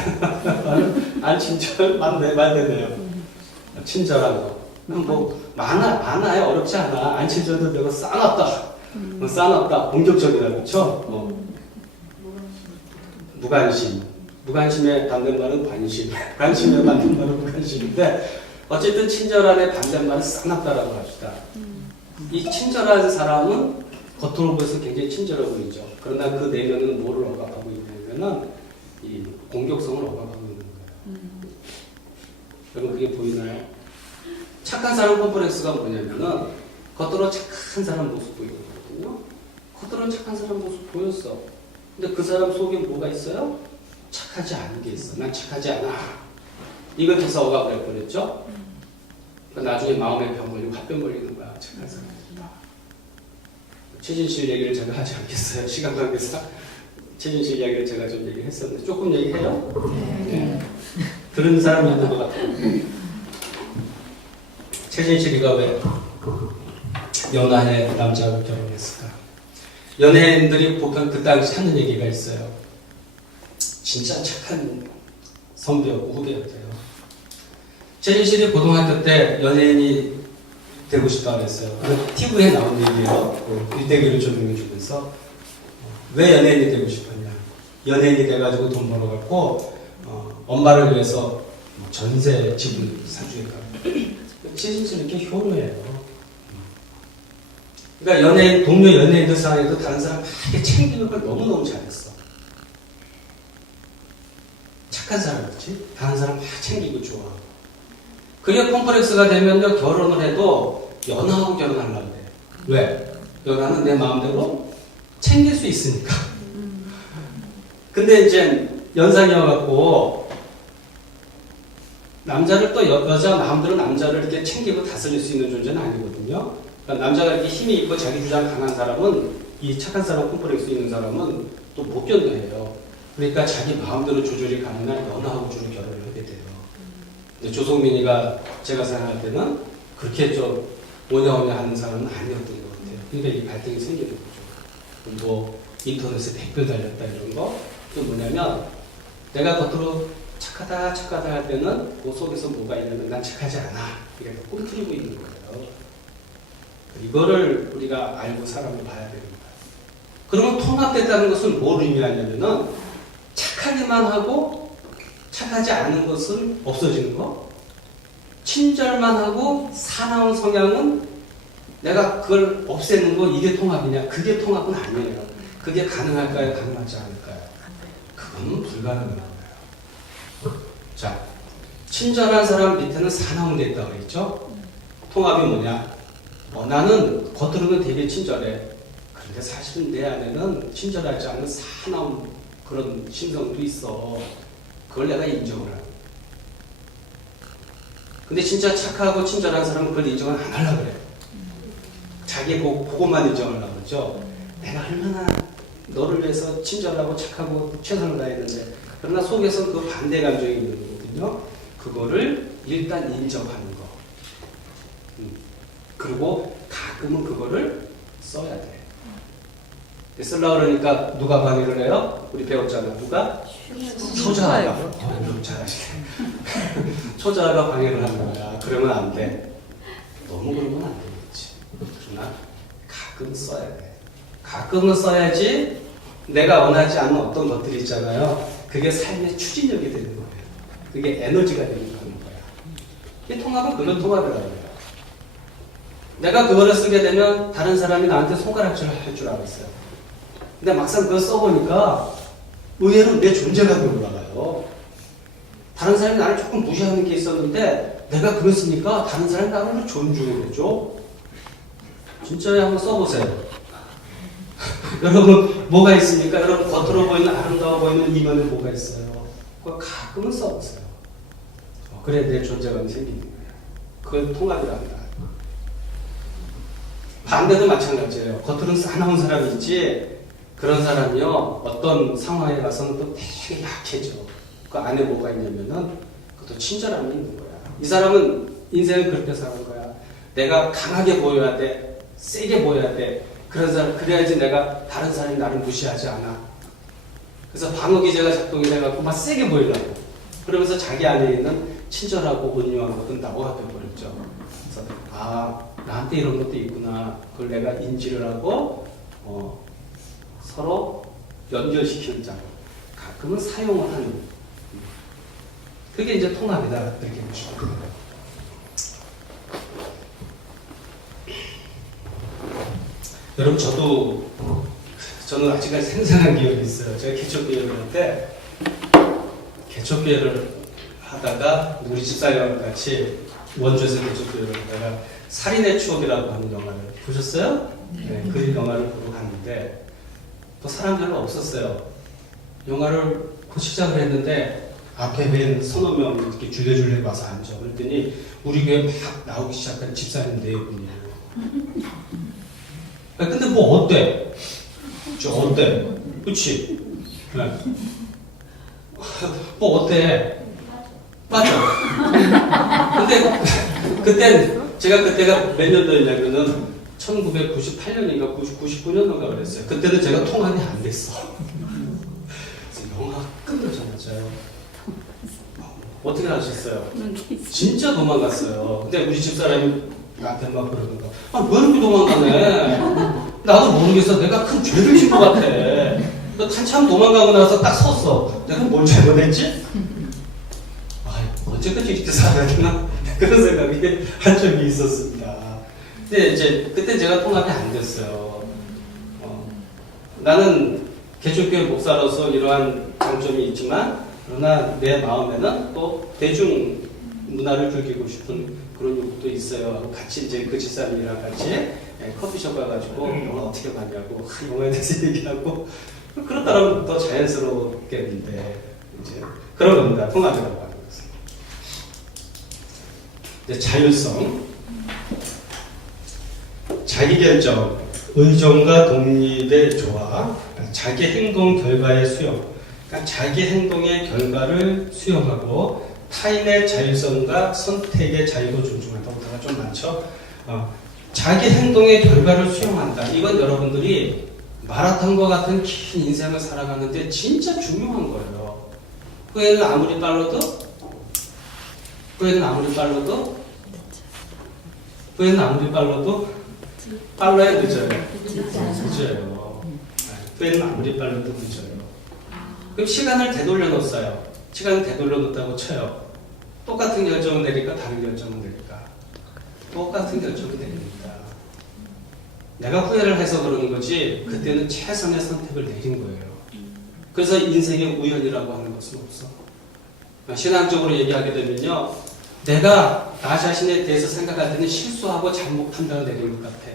안 친절? 반대네요. 친절한 거. 뭐 많아요. 어렵지 않아. 안 친절도 되고 싸납다. 싸납다. 공격적이다. 그렇죠? 무관심. 무관심의 반대말은 관심. 관심의 반대말은 무관심인데 어쨌든 친절함의 반대말은 싸납다라고 합시다. 이 친절한 사람은 겉으로 보여서 굉장히 친절해 보이죠. 그러나 그 내면은 뭐를 억압하고 있냐면은 이 공격성을 억압하고 있는 거예요. 여러분 그게 보이나요? 착한 사람 콤플렉스가 뭐냐면은 겉으로 착한 사람 모습 보이거든요. 겉으로 착한 사람 모습 보였어. 근데 그 사람 속에 뭐가 있어요? 착하지 않은 게 있어. 난 착하지 않아. 이걸 해서 억압을 해버렸죠. 그러니까 나중에 마음에 병 걸리고 화병 걸리는 거야. 착한 사람. 최진실 얘기를 제가 하지 않겠어요. 시간 관계상 최진실 이야기를 제가 좀 얘기했었는데 조금 얘기해요? 네. 들은 사람이 있는 것 같아요. 최진실이가 왜 연하의 남자하고 결혼했을까? 연예인들이 보통 그 당시 하는 얘기가 있어요. 진짜 착한 선배였고 후배였대요. 최진실이 고등학교 때 연예인이 되고 싶다고 했어요. TV에 나온 얘기예요. 일대기를 조명해주면서 왜 연예인이 되고 싶었냐? 연예인이 돼가지고 돈 벌어갖고 엄마를 위해서 전세 집을 사주겠다. 최진실이 이렇게 효노예요. 그러니까 연예인 동료 연예인들 사이에도 다른 사람 이렇게 챙기는 걸 너무너무 잘했어. 착한 사람이지. 다른 사람 다 챙기고 좋아. 그게 콤플렉스가 되면요, 결혼을 해도 연하하고 결혼하려고 그래요. 왜? 연하는 내 마음대로 챙길 수 있으니까. 근데 이제 연상이어갖고 남자를 또 여자 마음대로 남자를 이렇게 챙기고 다스릴 수 있는 존재는 아니거든요. 그러니까 남자가 이렇게 힘이 있고 자기 주장 강한 사람은, 이 착한 사람 콤플렉스 있는 사람은 또 못 견뎌해요. 그러니까 자기 마음대로 조절이 가능한 연하하고 주로 결혼을 하게 돼요. 근데 조성민이가 제가 생각할 때는 그렇게 좀 오냐오냐 하는 사람은 아니었던 것 같아요. 그러니까 이 갈등이 생기는 거죠. 뭐 인터넷에 댓글 달렸다 이런 거. 또 뭐냐면 내가 겉으로 착하다 할 때는 그 속에서 뭐가 있냐면 난 착하지 않아. 이렇게 꿈틀이고 있는 거예요. 이거를 우리가 알고 사람을 봐야 됩니다. 그러면 통합됐다는 것은 뭘 의미하냐면은 착하기만 하고 착하지 않은 것은 없어지는 거, 친절만 하고 사나운 성향은 내가 그걸 없애는 거, 이게 통합이냐? 그게 통합은 아니에요. 그게 가능할까요? 가능하지 않을까요? 그건 불가능한 거예요. 자, 친절한 사람 밑에는 사나운 게 있다고 그랬죠? 통합이 뭐냐? 나는 겉으로는 되게 친절해. 그런데 사실은 내 안에는 친절하지 않은 사나운 그런 심성도 있어. 그걸 내가 인정을 하고. 근데 진짜 착하고 친절한 사람은 그걸 인정을 안 하려고 그래요. 자기 그것만 인정을 하고 그러죠. 내가 얼마나 너를 위해서 친절하고 착하고 최선을 다했는데, 그러나 속에서 그 반대 감정이 있는 거거든요. 그거를 일단 인정하는 거. 그리고 가끔은 그거를 써야 돼. 쓰려고 그러니까 누가 방해를 해요? 우리 배웠잖아. 누가? 초자가. 잘하시네. 초자가 방해를 하는 거야. 그러면 안 돼. 너무 그러면 안 되겠지. 그러나 가끔 써야 돼. 가끔은 써야지 내가 원하지 않는 어떤 것들이 있잖아요. 그게 삶의 추진력이 되는 거예요. 그게 에너지가 되는 거야. 이 통합은 그런 통합이라고 해요. 내가 그거를 쓰게 되면 다른 사람이 나한테 손가락질을 할 줄 알았어요. 근데 막상 그걸 써보니까 의외로 내 존재감이 올라가요. 다른 사람이 나를 조금 무시하는 게 있었는데 내가 그걸 쓰니까 다른 사람이 나를 존중해줘. 진짜요? 한번 써보세요. 여러분 뭐가 있습니까? 여러분 겉으로 보이는 아름다워 보이는 이면에 뭐가 있어요? 그걸 가끔은 써보세요. 그래 내 존재감이 생기는 거예요. 그걸 통합이랍니다. 반대도 마찬가지예요. 겉으로는 사나운 사람이 있지, 그런 사람이요 어떤 상황에 가서는 또 되게 약해져. 그 안에 뭐가 있냐면은 그것도 친절함이 있는 거야. 이 사람은 인생을 그렇게 사는 거야. 내가 강하게 보여야 돼, 세게 보여야 돼. 그런 사람, 그래야지 내가 다른 사람이 나를 무시하지 않아. 그래서 방어 기제가 작동이 돼갖고 막 세게 보이려고. 그러면서 자기 안에 있는 친절하고 온유한 것은 나고가 돼버렸죠. 그래서 나한테 이런 것도 있구나. 그걸 내가 인지를 하고 서로 연결시키는 장. 가끔은 사용을 하는. 그게 이제 통합이다. 이렇게 보시면 돼요. 여러분 저는 아직까지 생생한 기억이 있어요. 제가 개척교회를 할 때 개척교회를 하다가 우리 집사님과 같이 원주에서 개척교회를 하다가 살인의 추억이라고 하는 영화를 보셨어요? 네, 그 영화를 보러 갔는데 또 사람 별로 없었어요. 영화를 시작을 했는데 앞에 웬 서너 명 이렇게 줄레줄레 와서 앉아. 그랬더니 우리 교회 막 나오기 시작한 집사님 4분이에요. 근데 뭐 어때? 어때? 그치? 네. 뭐 어때? 맞아. 근데 그때가 몇 년도였냐면은 1998년인가 99년인가 그랬어요. 그때는 제가 통합이 안 됐어. 그래서 영화 끝나자마자요. 어떻게 하셨어요? 진짜 도망갔어요. 근데 우리 집사람이 나한테 막 그러는 거야. 왜 이렇게 도망가네? 나도 모르겠어. 내가 큰 죄를 진 것 같아. 한참 도망가고 나서 딱 섰어. 내가 뭘 잘못했지? 언제까지 이렇게 살아야 되나? 그런 생각이 한 적이 있었습니다. 근데 이제 그때 제가 통합이 안 됐어요. 나는 개척교회 목사로서 이러한 장점이 있지만, 그러나 내 마음에는 또 대중의 문화를 즐기고 싶은 그런 욕구도 있어요. 같이 이제 그 집사님이랑 같이 커피숍 가가지고 영화 어떻게 봤냐고 영화에 대해서 얘기하고 그렇다면 더 자연스럽겠는데 이제 그런 겁니다. 통합이라고 하는 것은. 이제 자율성, 자기결정, 의존과 독립의 조화, 자기 행동 결과의 수용. 그러니까 자기 행동의 결과를 수용하고 타인의 자율성과 선택의 자유도 존중한다고 다가 좀 많죠. 자기 행동의 결과를 수용한다. 이건 여러분들이 마라톤과 같은 긴 인생을 살아가는데 진짜 중요한 거예요. 후회는 아무리 빨라도 빨라야 늦어요. 늦어요. 후회는 아무리 빨라도 늦어요. 그럼 시간을 되돌려 놓았어요. 시간을 되돌려 놓았다고 쳐요. 똑같은 결정을 내릴까 다른 결정을 내릴까? 똑같은 결정을 내립니다. 내가 후회를 해서 그러는 거지 그때는 최선의 선택을 내린 거예요. 그래서 인생의 우연이라고 하는 것은 없어. 신앙적으로 얘기하게 되면요, 내가 나 자신에 대해서 생각할 때는 실수하고 잘못 판단을 내린 것 같아.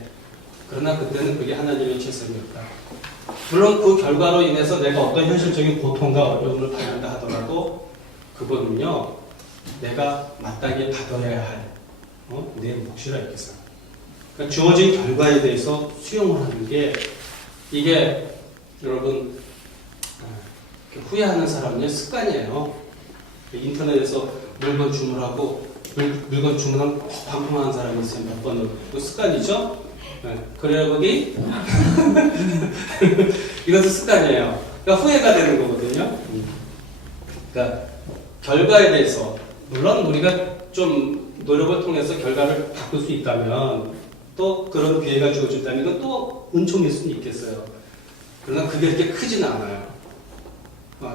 그러나 그때는 그게 하나님의 최선이었다. 물론 그 결과로 인해서 내가 어떤 현실적인 고통과 어려움을 받는다 하더라도 그거는요, 내가 마땅히 받아야 할 내 몫이라 이렇게 생각합니다. 그러니까 주어진 결과에 대해서 수용을 하는 게 이게 여러분 후회하는 사람의 습관이에요. 인터넷에서 물건 주문하고 물건 주문하면 꼭 반품하는 사람이 있어요. 몇 번을. 그 습관이죠. 그래야 거기 이것도 습관이에요. 그러니까 후회가 되는 거거든요. 그러니까 결과에 대해서 물론 우리가 좀 노력을 통해서 결과를 바꿀 수 있다면 또 그런 기회가 주어진다면 이건 또 은총일 수는 있겠어요. 그러나 그게 그렇게 크지는 않아요.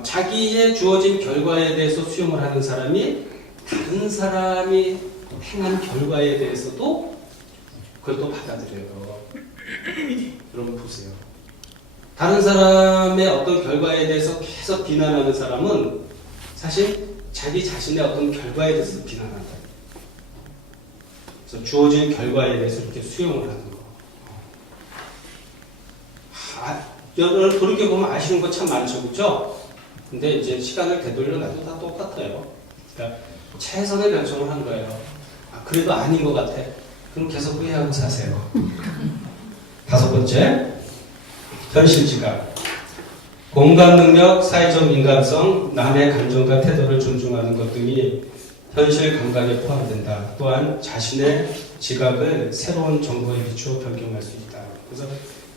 자기의 주어진 결과에 대해서 수용을 하는 사람이 다른 사람이 행한 결과에 대해서도 그걸 또 받아들여요. 여러분 보세요. 다른 사람의 어떤 결과에 대해서 계속 비난하는 사람은 사실 자기 자신의 어떤 결과에 대해서 비난한다. 그래서 주어진 결과에 대해서 이렇게 수용을 하는 거. 여러분 돌이켜보면 아시는 거 참 많죠, 그렇죠? 근데 이제 시간을 되돌려 놔도 다 똑같아요. 그러니까 최선의 결정을 한 거예요. 그래도 아닌 것 같아. 그럼 계속 후회하고 사세요. 다섯 번째, 현실 지각. 공감 능력, 사회적 민감성, 남의 감정과 태도를 존중하는 것 등이 현실 감각에 포함된다. 또한 자신의 지각을 새로운 정보에 비추어 변경할 수 있다. 그래서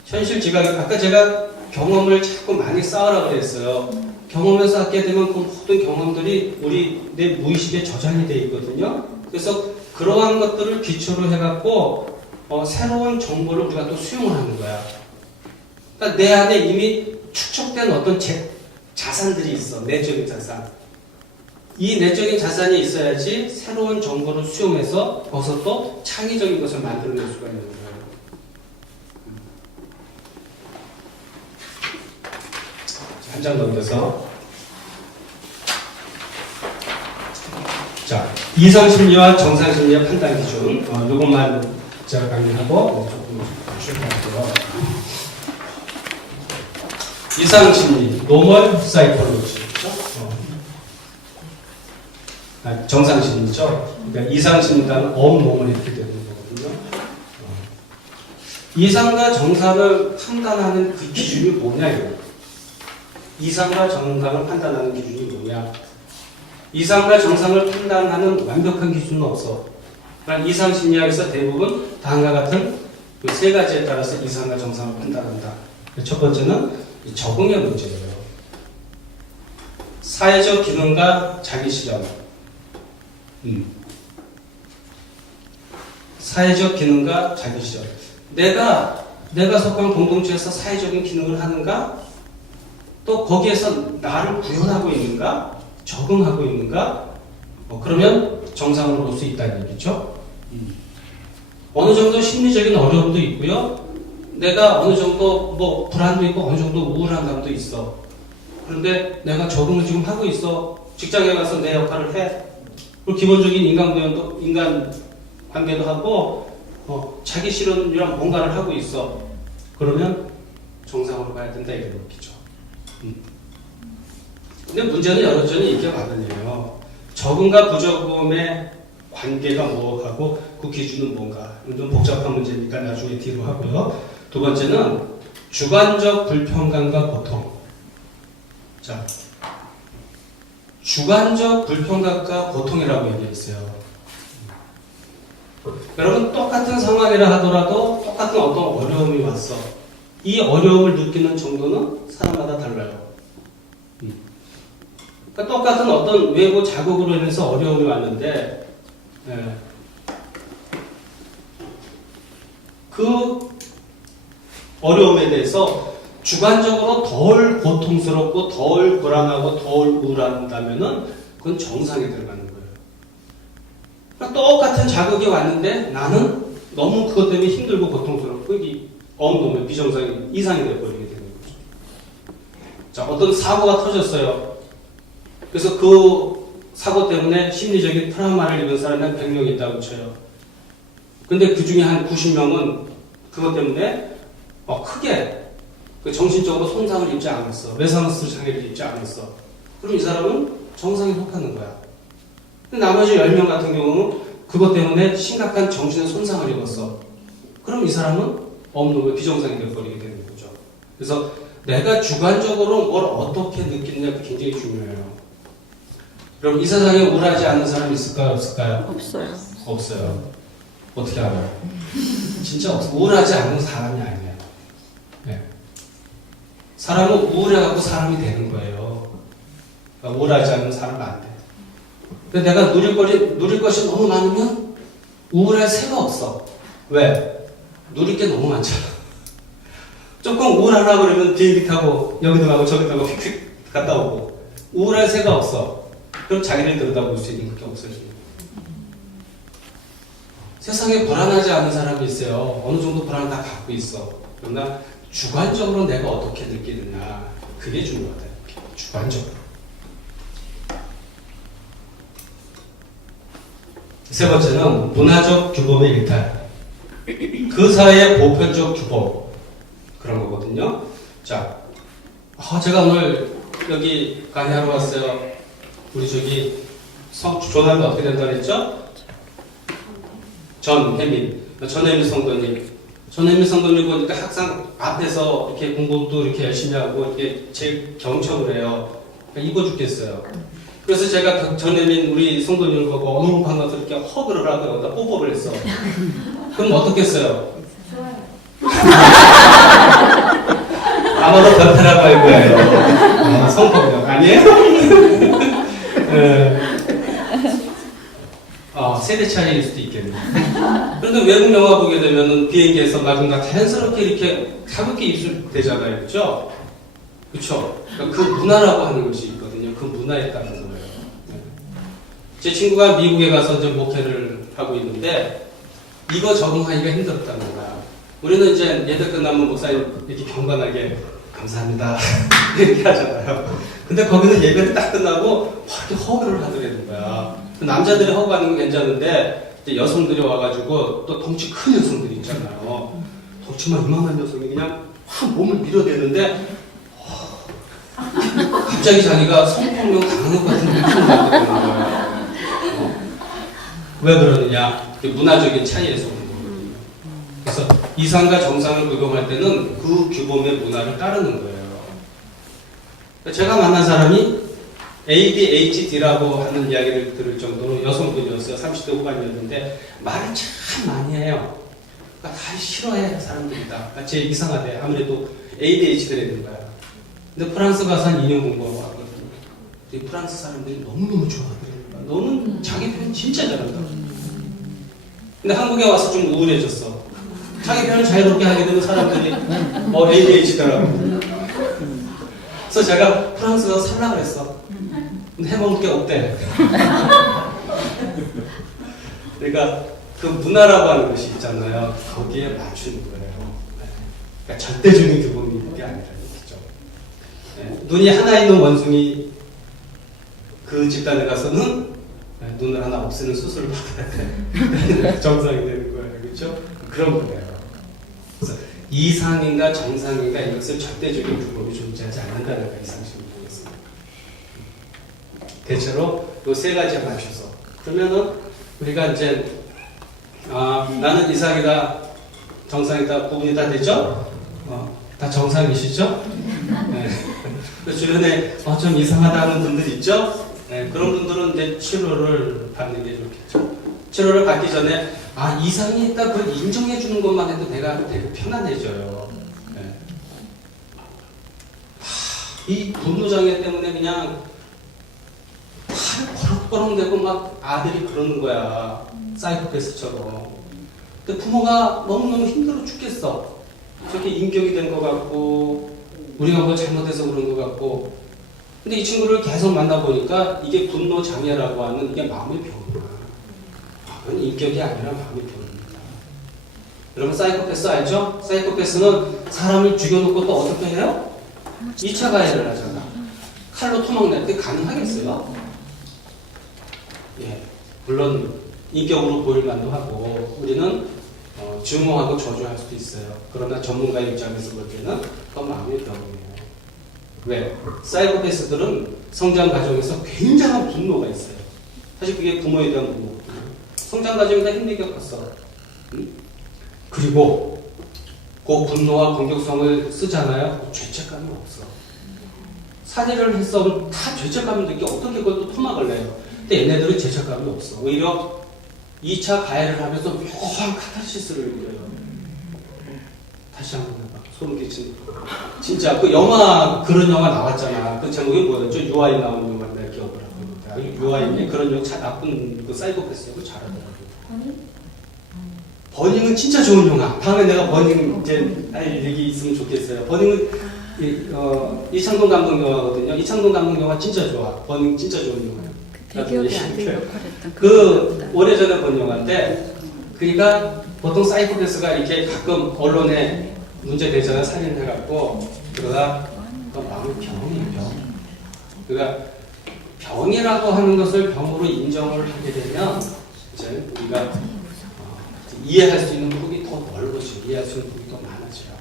현실 지각, 아까 제가 경험을 자꾸 많이 쌓으라고 그랬어요. 경험을 쌓게 되면 그 모든 경험들이 내 무의식에 저장이 되어 있거든요. 그래서 그러한 것들을 기초로 해갖고 새로운 정보를 우리가 또 수용을 하는 거야. 그러니까 내 안에 이미 축적된 어떤 자산들이 있어. 내적인 자산. 이 내적인 자산이 있어야지 새로운 정보를 수용해서 거기서 또 창의적인 것을 만들어낼 수가 있는 거예요. 한 장 넘겨서 자, 이성심리와 정상심리의 판단 기준 이것만 제가 강의하고 조금 출발할게요. 이상심리, 노멀 사이콜로지, 정상심리죠. 그러니까 이상심리라는 업노멀 이렇게 되는 거거든요. 이상과 정상을 판단하는 그 기준이 뭐냐, 이상과 정상을 판단하는 기준이 뭐냐? 이상과 정상을 판단하는 완벽한 기준은 없어. 그러니까 이상심리학에서 대부분 다음과 같은 그 세 가지에 따라서 이상과 정상을 판단한다. 첫 번째는 적응의 문제예요. 사회적 기능과 자기실현. 사회적 기능과 자기실현. 내가 속한 공동체에서 사회적인 기능을 하는가? 또 거기에서 나를 구현하고 있는가? 적응하고 있는가? 그러면 정상으로 볼 수 있다는 얘기죠. 어느 정도 심리적인 어려움도 있고요. 내가 어느 정도 불안도 있고 어느 정도 우울한 감도 있어. 그런데 내가 적응을 지금 하고 있어. 직장에 가서 내 역할을 해. 그리고 기본적인 인간 관계도 하고, 자기 실현이랑 뭔가를 하고 있어. 그러면 정상으로 가야 된다, 이런 얘기죠. 근데 문제는 여전히 이게 맞거든요. 적응과 부적응의 관계가 뭐하고 그 기준은 뭔가. 좀 복잡한 문제니까 나중에 뒤로 하고요. 두 번째는 주관적 불평감과 고통. 자, 주관적 불평감과 고통이라고 얘기했어요. 여러분, 똑같은 상황이라 하더라도 똑같은 어떤 어려움이 왔어. 이 어려움을 느끼는 정도는 사람마다 달라요. 그러니까 똑같은 어떤 외부 자극으로 인해서 어려움이 왔는데, 그 어려움에 대해서 주관적으로 덜 고통스럽고 덜 불안하고 덜 우울한다면은 그건 정상에 들어가는 거예요. 그러니까 똑같은 자극이 왔는데 나는 너무 그것 때문에 힘들고 고통스럽고 이게 엉뚱한 비정상이 이상이 되어버리게 되는 거죠. 자, 어떤 사고가 터졌어요. 그래서 그 사고 때문에 심리적인 트라우마를 입은 사람이 한 100명 있다고 쳐요. 근데 그 중에 한 90명은 그것 때문에 크게 정신적으로 손상을 입지 않았어. 레서넌스 장애를 입지 않았어. 그럼 이 사람은 정상에 속하는 거야. 근데 나머지 10명 같은 경우는 그것 때문에 심각한 정신의 손상을 입었어. 그럼 이 사람은 없는 비정상이 되어버리게 되는 거죠. 그래서 내가 주관적으로 뭘 어떻게 느끼느냐가 굉장히 중요해요. 그럼 이 세상에 우울하지 않는 사람이 있을까요? 없을까요? 없어요. 없어요. 어떻게 알아요? 진짜 없어요. 우울하지 않는 사람이 아니에요. 네. 사람은 우울해갖고 사람이 되는 거예요. 그러니까 우울하지 않는 사람은 안 돼. 근데 내가 누릴 것이 너무 많으면 우울할 새가 없어. 왜? 누릴 게 너무 많잖아. 조금 우울하려고 그러면 비행기 타고 여기도 가고 저기도 가고 휙휙 갔다 오고. 우울할 새가 없어. 그럼 자기를 들여다볼 수 있는 그게 없어지는 거예요. 세상에 불안하지 않은 사람이 있어요. 어느 정도 불안을 다 갖고 있어. 그러나 주관적으로 내가 어떻게 느끼느냐. 그게 중요하다. 주관적으로. 세 번째는 문화적 규범의 일탈. 그 사회의 보편적 규범. 그런 거거든요. 자, 제가 오늘 여기 강의하러 왔어요. 우리 조남이 어떻게 된다 그랬죠? 전혜민 성도님. 전혜민 성도님 보니까 항상 앞에서 이렇게 공부도 이렇게 열심히 하고 이렇게 제일 경청을 해요. 그러니까 이거 죽겠어요. 그래서 제가 전혜민 우리 성도님을 보고 너무 반가워서 이렇게 허그를 하고 여기다 뽀뽀를 했어. 그럼 어떻겠어요? 아마도 변태라고 할 거예요. 성폭력 아니에요? 세대 차이일 수도 있겠네요. 그런데 외국 영화 보게 되면은 비행기에서 누군가 자연스럽게 이렇게 가볍게 입술되잖아요. 그렇죠? 그렇죠? 그러니까 그 문화라고 하는 것이 있거든요. 그 문화에 따른 거예요. 제 친구가 미국에 가서 이제 목회를 하고 있는데 이거 적응하기가 힘들었다는 거야. 우리는 이제 예배 끝나면 목사님 이렇게 경건하게 감사합니다 이렇게 하잖아요. 근데 거기는 예배를 딱 끝나고 이렇게 허그를 하더라는 거야. 남자들이 허그하는 건 괜찮은데 이제 여성들이 와가지고 또 덩치 큰 여성들이 있잖아요. 덩치만 이만한 여성이 그냥 확 몸을 밀어대는데 갑자기 자기가 성폭력 당하는 것 같은 느낌을 받게 되는 거예요. 왜 그러느냐? 문화적인 차이에서 오는 거거든요. 그래서 이상과 정상을 적용할 때는 그 규범의 문화를 따르는 거예요. 제가 만난 사람이 ADHD라고 하는 이야기를 들을 정도로 여성분이었어요. 30대 후반이었는데 말을 참 많이 해요. 그러니까 다 싫어해 사람들이 다. 제 이상하대. 아무래도 ADHD가 있는 거야. 근데 프랑스 가서 한 2년 공부하고 왔거든요. 근데 프랑스 사람들이 너무너무 좋아하더라고요. 너는 자기 표현 진짜 잘한다. 근데 한국에 와서 좀 우울해졌어. 자기 표현을 자유롭게 하게 되는 사람들이 ADHD라고. 그래서 제가 프랑스 가서 살라 그랬어. 근데 해먹을 게 없대. 그러니까 그 문화라고 하는 것이 있잖아요. 거기에 맞추는 거예요. 그러니까 절대적인 규범이 있는 게 아니라는 거죠. 눈이 하나 있는 원숭이 그 집단에 가서는 눈을 하나 없애는 수술을 받아야 돼. 정상이 되는 거예요. 그렇죠? 그런 거예요. 그래서 이상인가 정상인가 이것을 절대적인 규범이 존재하지 않는다는 걸 이상식을 보겠습니다. 대체로 이 세 가지에 맞춰서 그러면은 우리가 이제 나는 이상이다 정상이다 구분이 다 됐죠? 다 정상이시죠? 네. 주변에 좀 이상하다는 분들 있죠? 네, 그런 분들은 이제 치료를 받는 게 좋겠죠. 치료를 받기 전에 이상이 있다 그걸 인정해 주는 것만 해도 내가 되게 편안해져요. 네. 이 분노장애 때문에 그냥 팔을 버럭버럭대고 막 아들이 그러는 거야. 사이코패스처럼. 근데 부모가 너무너무 힘들어 죽겠어. 저렇게 인격이 된 것 같고 우리가 뭐 잘못해서 그런 것 같고 근데 이 친구를 계속 만나보니까 이게 분노장애라고 하는 이게 마음의 병이야. 그건 인격이 아니라 마음의 병입니다. 여러분 사이코패스 알죠? 사이코패스는 사람을 죽여놓고 또 어떻게 해요? 2차 가해를 하잖아. 칼로 토막 낼 때 가능하겠어요? 예, 물론 인격으로 보일 만도 하고 우리는 증오하고 저주할 수도 있어요. 그러나 전문가 입장에서 볼 때는 그건 마음의 병이에요. 왜? 사이코패스들은 성장 과정에서 굉장한 분노가 있어요. 사실 그게 부모에 대한 분노거든요. 성장 과정에서 힘들게 겪었어. 그리고 그 분노와 공격성을 쓰잖아요. 죄책감이 없어. 살해를 했어. 다 죄책감을 느끼 어떻게 그걸 또 토막을 내요. 근데 얘네들은 죄책감이 없어. 오히려 2차 가해를 하면서 묘한 카타르시스를 느껴요. 다시 한번 해봐. 소름 끼치는 거. 진짜 그 영화 그런 영화 나왔잖아. 그 제목이 뭐였죠? 유아인 나오는 영화 내가 기억을 하고 있는데 유아인이 그런 나쁜 그 사이코패스 역을 잘하더라고요. 버닝은 진짜 좋은 영화. 다음에 내가 버닝 이제 할 얘기 있으면 좋겠어요. 버닝은 이창동 감독 영화거든요. 이창동 감독 영화 진짜 좋아. 버닝 진짜 좋은 영화예요. 대기업의 아들 역할했던 그 오래전에 본 영화인데 그러니까 보통 사이코패스가 이렇게 가끔 언론에 문제 되잖아요. 살인해갖고 그러다 그 마음의 병이에요. 그러니까 병이라고 하는 것을 병으로 인정을 하게 되면 이제 우리가 이해할 수 있는 폭이 더 넓어지고 이해할 수 있는 폭이 더 많아져요.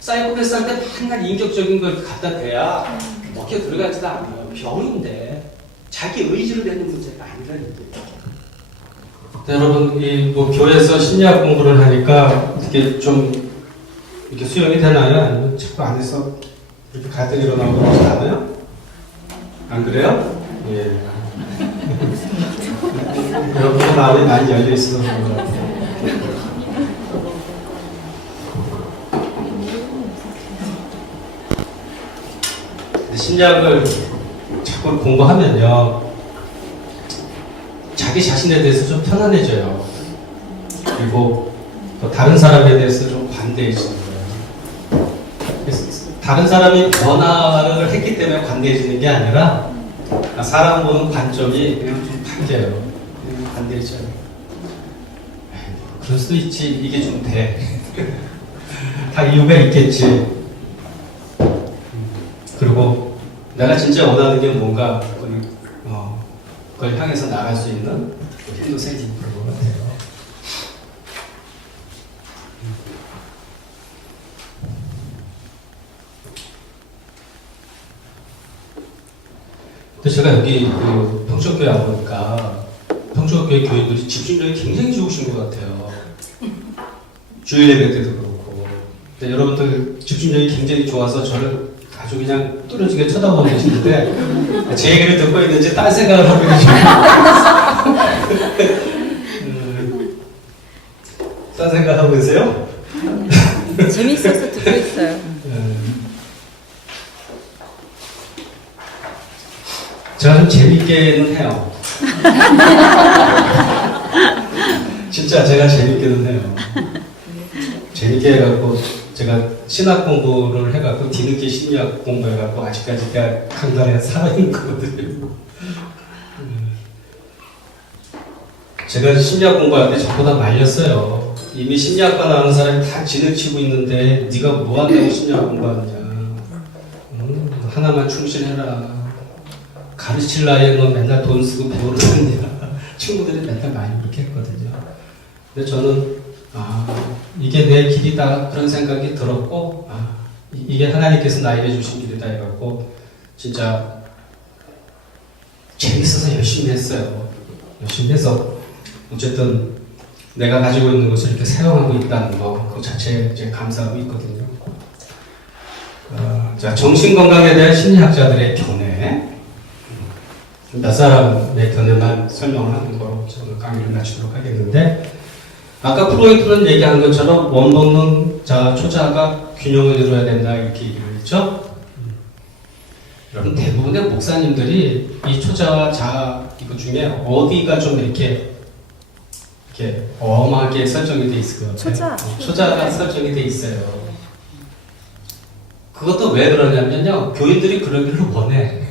사이코패스한테 맨날 인격적인 걸 갖다 대야 먹혀 들어가지도 않아요. 병인데 자기 의지를 내는 문제가 아니라는 거예요. 여러분, 뭐 교회에서 심리학 공부를 하니까 이게 좀 이렇게 수용이 되나요? 아니면 자꾸 안에서 이렇게 갈등이 일어나고 그러지 않아요? 안 그래요? 예. 여러분의 마음이 많이 열려 있어서 그런 것 같아요. 심리학을 자꾸 공부하면요, 자기 자신에 대해서 좀 편안해져요. 그리고 또 다른 사람에 대해서 좀 관대해지는 거예요. 다른 사람이 변화를 했기 때문에 관대해지는 게 아니라 사람 보는 관점이 그냥 좀 바뀌어요. 관대해져요. 그럴 수도 있지. 이게 좀 돼. 다 이유가 있겠지. 그리고 내가 진짜 원하는 게 뭔가 그걸 향해서 나갈 수 있는 힘도 생기는 그런 것 같아요. 근데 제가 여기 그 평촌교회 와보니까 평촌교회 교인들이 집중력이 굉장히 좋으신 것 같아요. 주일 예배 때도 그렇고. 근데 여러분들 집중력이 굉장히 좋아서 저를 아주 그냥 뚫어지게 쳐다보고 계시는데 제 얘기를 듣고 있는지 딴 생각을 하고 계시죠. 딴 생각하고 계세요? 재밌어서 듣고 있어요. 제가 좀 재밌게는 해요. 진짜 제가 재밌게는 해요. 재밌게 해갖고 제가 신학 공부를 해갖고 뒤늦게 심리학 공부해갖고 아직까지 대학 강단에 살아있는 거거든요. 제가 심리학 공부할 때 저보다 말렸어요. 이미 심리학과 나오는 사람이 다 진흙치고 있는데 네가 뭐 한다고 심리학 공부하느냐. 하나만 충실해라. 가르칠 나이에 너 맨날 돈 쓰고 배우러 다니냐. 친구들이 맨날 많이 그렇게 했거든요. 근데 저는 이게 내 길이다 그런 생각이 들었고 이게 하나님께서 나에게 주신 길이다 해갖고 진짜 재밌어서 열심히 했어요. 열심히 해서 어쨌든 내가 가지고 있는 것을 이렇게 사용하고 있다는 거 그 자체에 이제 감사하고 있거든요. 자, 정신건강에 대한 심리학자들의 견해 몇 사람의 견해만 설명을 하는 거로 저는 강의를 마치도록 하겠는데 아까 프로이트는 얘기한 것처럼 원본능 자 초자가 균형을 이루어야 된다 이렇게 얘기를 했죠. 여러분 대부분의 목사님들이 이 초자와 자 이거 중에 어디가 좀 이렇게 엄하게 설정이 돼 있을 것 같아요. 초자가 설정이 돼 있어요. 그것도 왜 그러냐면요. 교인들이 그러기를 원해.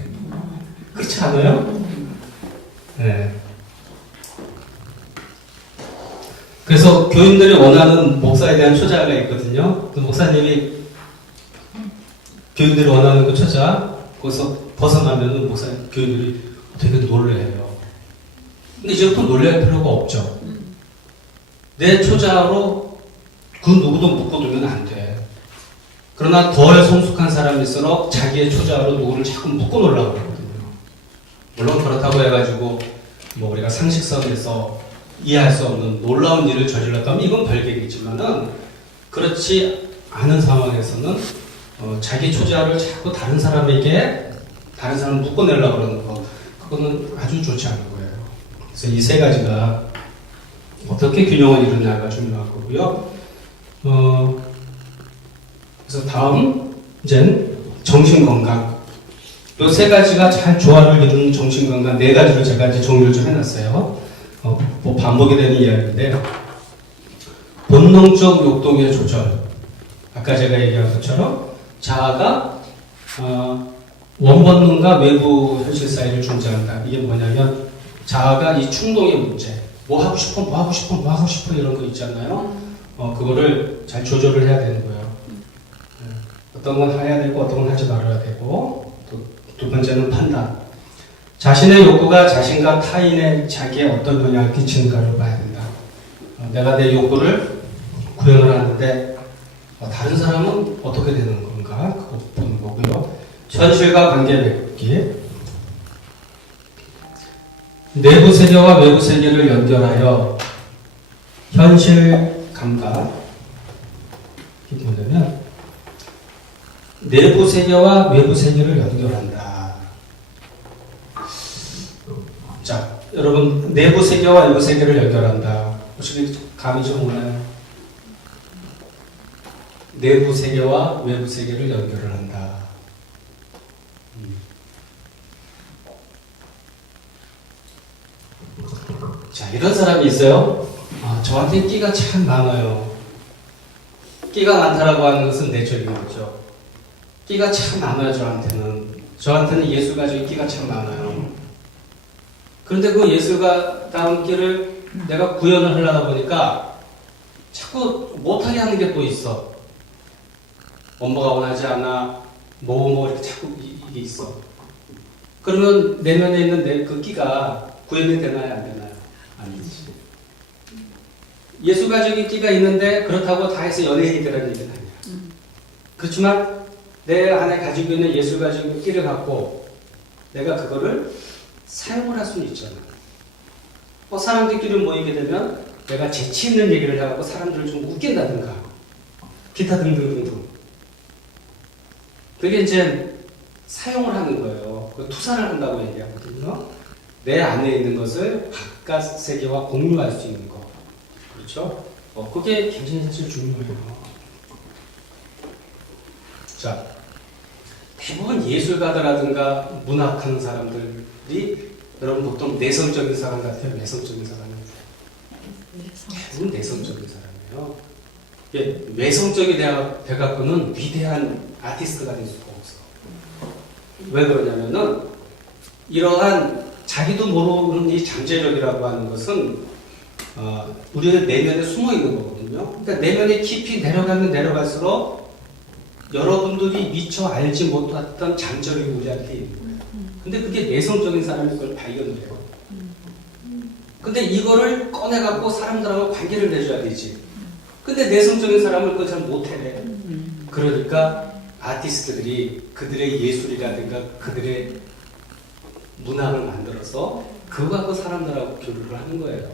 그렇지 않아요? 네. 그래서 교인들이 원하는 목사에 대한 초자가 있거든요. 그 목사님이 교인들이 원하는 그 초자, 거기서 벗어나면은 교인들이 되게 놀래요. 근데 이제부터 놀랄 필요가 없죠. 내 초자로 그 누구도 묶어두면 안 돼. 그러나 덜 성숙한 사람일수록 자기의 초자로 누구를 자꾸 묶어 놓으려고 그러거든요. 물론 그렇다고 해가지고 뭐 우리가 상식선에서 이해할 수 없는 놀라운 일을 저질렀다면 이건 별개겠지만은 그렇지 않은 상황에서는 자기 초자를 자꾸 다른 사람을 묶어내려고 그러는 거 그거는 아주 좋지 않은 거예요. 그래서 이 세 가지가 어떻게 균형을 이루냐가 중요한 거고요. 그래서 다음 이제 정신건강. 이 세 가지가 잘 조화를 이루는 정신건강 네 가지를 제가 이제 정리를 좀 해놨어요. 뭐 반복이 되는 이야기인데 본능적 욕동의 조절. 아까 제가 얘기한 것처럼 자아가 원본능과 외부 현실 사이를 존재한다. 이게 뭐냐면 자아가 이 충동의 문제. 뭐 하고 싶어 이런 거 있잖아요. 그거를 잘 조절을 해야 되는 거예요. 어떤 건 해야 되고 어떤 건 하지 말아야 되고 또 두 번째는 판단. 자신의 욕구가 자신과 타인의 자기에 어떤 영향을 끼치는가를 봐야 된다. 내가 내 욕구를 구현을 하는데 다른 사람은 어떻게 되는 건가 그거 보는 거고요. 현실과 관계 맺기. 내부 세계와 외부 세계를 연결하여 현실 감각. 이게 뭐냐면 내부 세계와 외부 세계를 연결한다. 자, 여러분 내부 세계와 외부 세계를 연결한다. 혹시 감이 좀 오나요? 내부 세계와 외부 세계를 연결을 한다. 자, 이런 사람이 있어요. 저한테 끼가 참 많아요. 끼가 많다라고 하는 것은 내적인 거죠. 끼가 참 많아요, 저한테는 예술가적인 끼가 참 많아요. 그런데 그 예술가다운 끼를 내가 구현을 하려다 보니까 자꾸 못하게 하는 게 또 있어. 업무가 원하지 않아, 이렇게 자꾸 이게 있어. 그러면 내면에 있는 그 끼가 구현이 되나요, 안 되나요? 아니지. 예술가적인 끼가 있는데 그렇다고 다 해서 연예인이 되라는 얘기는 아니야. 그렇지만 내 안에 가지고 있는 예술가적인 끼를 갖고 내가 그거를 사용을 할 수는 있잖아. 사람들끼리 모이게 되면 내가 재치 있는 얘기를 해갖고 사람들을 좀 웃긴다든가 기타 등등등등. 그게 이제 사용을 하는 거예요. 투사를 한다고 얘기하거든요. 내 안에 있는 것을 바깥 세계와 공유할 수 있는 거. 그렇죠? 그게 굉장히 사실 중요해요. 자, 대부분 예술가들라든가 문학하는 사람들이 여러분 보통 내성적인 사람 같아요? 외성적인 사람이에요? 대부분 내성적인 사람이에요. 외성적이 돼갖고는 위대한 아티스트가 될 수가 없어. 왜 그러냐면은 이러한 자기도 모르는 이 잠재력이라고 하는 것은 우리의 내면에 숨어 있는 거거든요. 그러니까 내면에 깊이 내려가면 내려갈수록 여러분들이 미처 알지 못했던 잠재력이 우리한테 있는 거예요. 근데 그게 내성적인 사람이 그걸 발견을 해요. 근데 이거를 꺼내갖고 사람들하고 관계를 맺어야 되지. 근데 내성적인 사람은 그걸 잘 못해. 그러니까 아티스트들이 그들의 예술이라든가 그들의 문학을 만들어서 그거 갖고 사람들하고 교류를 하는 거예요.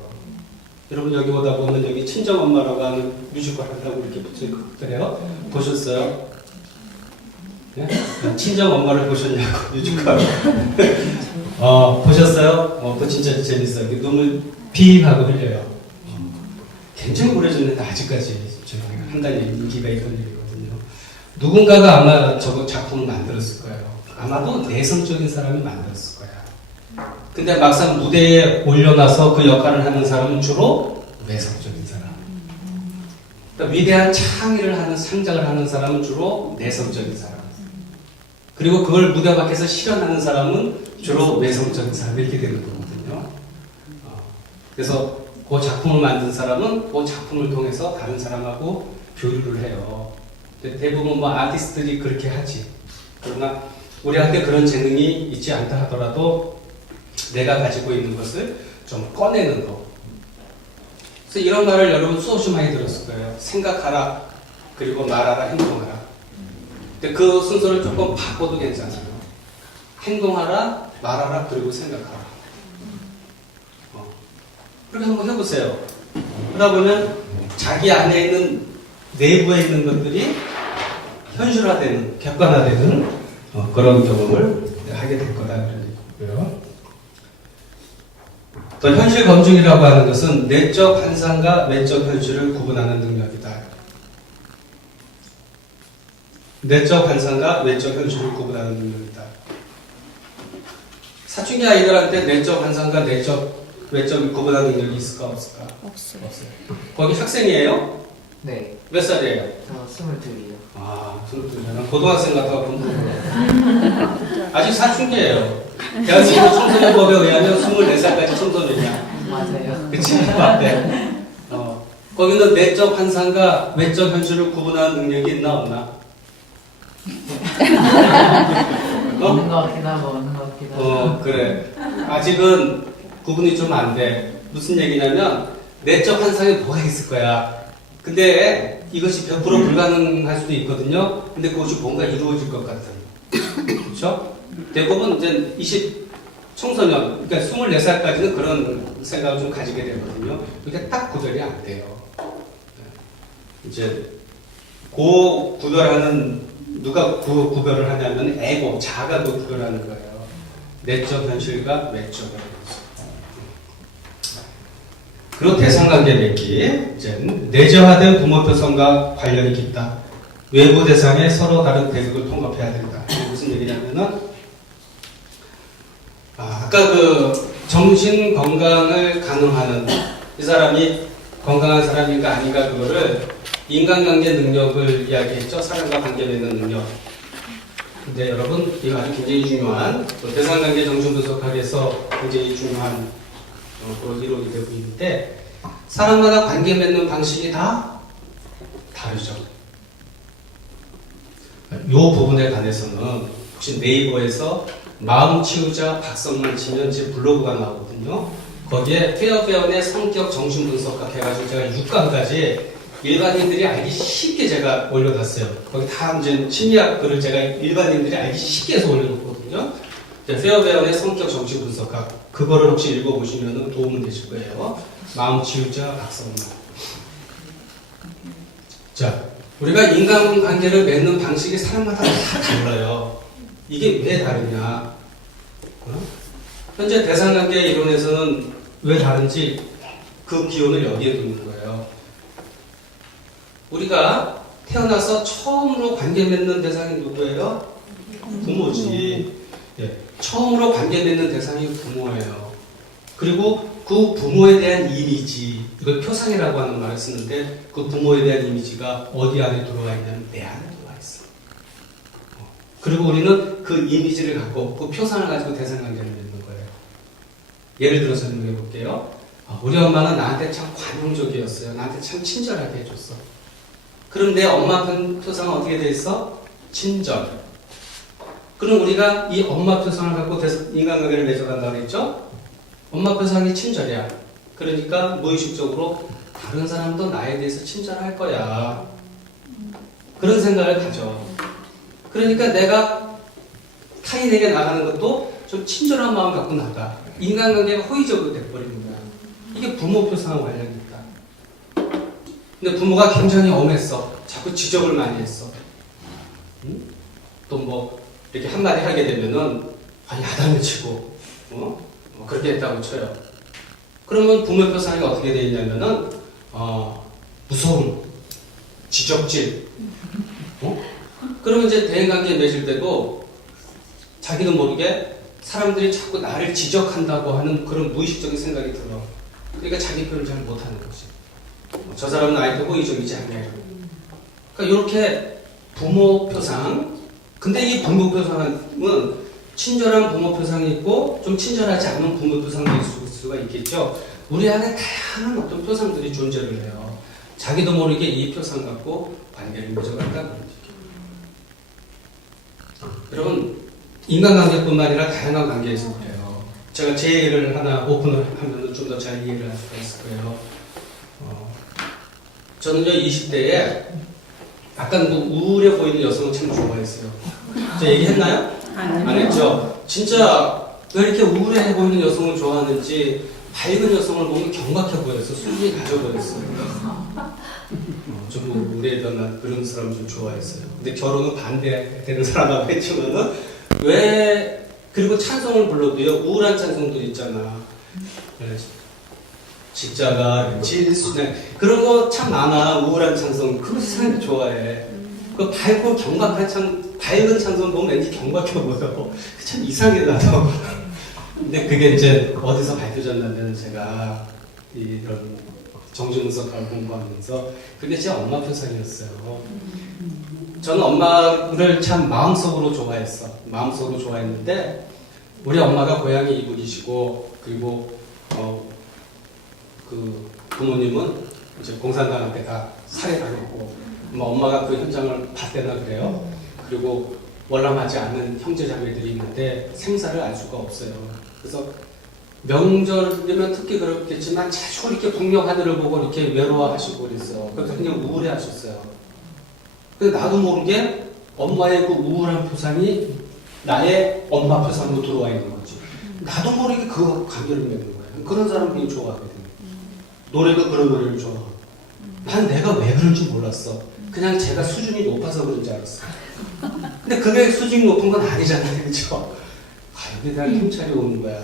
여러분 여기 오다 보면 여기 친정엄마라고 하는 뮤지컬 한다고 이렇게 붙여있거든요. 보셨어요? 네? 친정엄마를 보셨냐고 뮤지컬. 보셨어요? 그거 진짜 재밌어요. 눈물 픽 하고 흘려요. 굉장히 오래전인데 아직까지 한달 인기가 있던 일이거든요. 누군가가 아마 저거 작품을 만들었을 거예요. 아마도 내성적인 사람이 만들었을 거예요. 근데 막상 무대에 올려놔서 그 역할을 하는 사람은 주로 내성적인 사람. 그러니까 위대한 창의를 하는 상상을 하는 사람은 주로 내성적인 사람. 그리고 그걸 무대 밖에서 실현하는 사람은 주로 외성적인 사람 이렇게 되는 거거든요. 그래서 그 작품을 만든 사람은 그 작품을 통해서 다른 사람하고 교류를 해요. 대부분 뭐 아티스트들이 그렇게 하지. 그러나 우리한테 그런 재능이 있지 않다 하더라도 내가 가지고 있는 것을 좀 꺼내는 거. 그래서 이런 말을 여러분 수없이 많이 들었을 거예요. 생각하라, 그리고 말하라, 행동하라. 근데 그 순서를 조금 바꿔도 괜찮아요. 행동하라, 말하라, 그리고 생각하라. 그렇게 한번 해보세요. 그러다 보면 자기 안에 있는 내부에 있는 것들이 현실화되는, 객관화되는 그런 경험을 하게 될 거다 그런 얘기고요. 또 현실 검증이라고 하는 것은 내적 환상과 외적 현실을 구분하는 능력이다. 내적 환상과 외적 현실을 구분하는 능력이다. 사춘기 아이들한테 내적 환상과 외적을 구분하는 능력이 있을까 없을까? 없어요. 거기 학생이에요? 네. 몇 살이에요? 저 22이요. 아, 22년 고등학생 같아서 아직 사춘기예요. 대한민국 청소년법에 의하면 24살까지 청소년이야. 맞아요. 그치? 맞대. 거기는 내적 환상과 외적 현실을 구분하는 능력이 있나 없나? 없는 것 같긴 하고 없는 것 같긴 하고. 그래. 아직은 구분이 좀 안 돼. 무슨 얘기냐면 내적 환상에 뭐가 있을 거야. 근데 이것이 100% 불가능할 수도 있거든요. 근데 그것이 뭔가 이루어질 것 같은. 그렇죠? 대부분 이제 청소년, 그러니까 24살까지는 그런 생각을 좀 가지게 되거든요. 그게 딱 구별이 안 돼요. 이제 그 구별하는 누가 구별을 하냐면 에고, 자아가 그 구별하는 거예요. 내적 현실과 외적 현실. 그리고 대상관계 맺기. 이제 내재화된 부모 표성과 관련이 깊다. 외부 대상에 서로 다른 대극을 통합해야 된다. 무슨 얘기냐면은 아까 그 정신 건강을 가능하는 이 사람이 건강한 사람인가 아닌가 그거를 인간관계 능력을 이야기했죠. 사람과 관계 맺는 능력. 근데 여러분 이거 아주 굉장히 중요한 대상관계 정신분석학에서 굉장히 중요한 그런 이론이 되고 있는데 사람마다 관계 맺는 방식이 다 다르죠. 이 부분에 관해서는 혹시 네이버에서 마음 치우자 박성만 치면 제 블로그가 나오거든요. 거기에 페어베어의 성격 정신분석학 해가지고 제가 6강까지 일반인들이 알기 쉽게 제가 올려놨어요. 거기 다 이제 심리학 글을 제가 일반인들이 알기 쉽게 해서 올려놓거든요. 페어베어의 성격 정신분석학 그거를 혹시 읽어보시면 도움이 되실 거예요. 마음 치우자 박성만. 자, 우리가 인간관계를 맺는 방식이 사람마다 다 달라요. 이게 왜 다르냐? 현재 대상관계 이론에서는 왜 다른지 그 기원을 여기에 두는 거예요. 우리가 태어나서 처음으로 관계 맺는 대상이 누구예요? 부모지. 예, 처음으로 관계 맺는 대상이 부모예요. 그리고 그 부모에 대한 이미지, 이걸 표상이라고 하는 말을 쓰는데 그 부모에 대한 이미지가 어디 안에 들어와 있냐면 내 안에 들어와 있어. 그리고 우리는 그 이미지를 갖고 그 표상을 가지고 대상관계를 맺는 거예요. 예를 들어서 설명해 볼게요. 우리 엄마는 나한테 참 관용적이었어요. 나한테 참 친절하게 해줬어. 그럼 내 엄마 표상은 어떻게 돼 있어? 친절. 그럼 우리가 이 엄마 표상을 갖고 인간관계를 맺어간다고 했죠? 엄마 표상이 친절이야. 그러니까 무의식적으로 다른 사람도 나에 대해서 친절할 거야. 그런 생각을 가져. 그러니까 내가 타인에게 나가는 것도 좀 친절한 마음 갖고 나가. 인간관계가 호의적으로 돼버리는 거야. 이게 부모 표상과 관련이 있다. 근데 부모가 굉장히 엄했어. 자꾸 지적을 많이 했어. 응? 또 뭐 이렇게 한마디 하게 되면은 야단을 치고 뭐 그렇게 했다고 쳐요. 그러면 부모 표상이 어떻게 되어 있냐면은 무서움, 지적질. 그러면 이제 대인관계 맺을 때도 자기도 모르게 사람들이 자꾸 나를 지적한다고 하는 그런 무의식적인 생각이 들어. 그러니까 자기 표현을 잘 못하는 거지. 저 사람은 나한테 호의적이지 않냐. 그러니까 이렇게 부모 표상. 근데 이 부모 표상은 친절한 부모 표상이 있고 좀 친절하지 않은 부모 표상이 있을 수가 있겠죠. 우리 안에 다양한 어떤 표상들이 존재를 해요. 자기도 모르게 이 표상 갖고 관계를 맺어간다 그러죠. 여러분, 인간관계뿐만 아니라 다양한 관계에서 그래요. 제가 제 얘기를 하나 오픈을 하면 좀 더 잘 이해를 할 수가 있을 거예요. 저는요, 20대에 약간 우울해 보이는 여성을 참 좋아했어요. 제가 얘기했나요? 안 했죠? 진짜 왜 이렇게 우울해 보이는 여성을 좋아하는지 밝은 여성을 보면 경박해 보였어. 수준이 가져버렸어요. 좀 우울해던 그런 사람 좀 좋아했어요. 근데 결혼은 반대되는 사람하고 했지만은 왜 그리고 찬송을 불러도요 우울한 찬송들 있잖아. 십자가 질수네 그런 거 참 많아. 우울한 찬송 그거 사람이 좋아해. 그 밝고 경박한 밝은 찬송 보면 왠지 경박해 보여. 참 이상해 나도. 근데 그게 이제 어디서 밝혀졌냐면 제가 이런 정신분석학을 공부하면서 그게 제 엄마 표상이었어요. 저는 엄마를 참 마음속으로 좋아했어. 마음속으로 좋아했는데 우리 엄마가 고향이 이북이시고 그리고 그 부모님은 이제 공산당한테 다 살해당했고 엄마가 그 현장을 봤대나 그래요. 그리고 월남하지 않는 형제자매들이 있는데 생사를 알 수가 없어요. 그래서 명절이면 특히 그렇겠지만 자주 이렇게 북녘 하늘을 보고 이렇게 외로워하시고 그랬어요. 그래서 굉장히 우울해하셨어요. 근데 나도 모르게 엄마의 그 우울한 표상이 나의 엄마 표상으로 들어와 있는 거지. 나도 모르게 그 관계를 맺는 거예요. 그런 사람 굉장히 좋아하거든요. 노래도 그런 노래를 좋아하고. 난 내가 왜 그런지 몰랐어. 그냥 제가 수준이 높아서 그런 줄 알았어. 근데 그게 수준이 높은 건 아니잖아요. 그죠? 여기 대한 통찰이 오는 거야.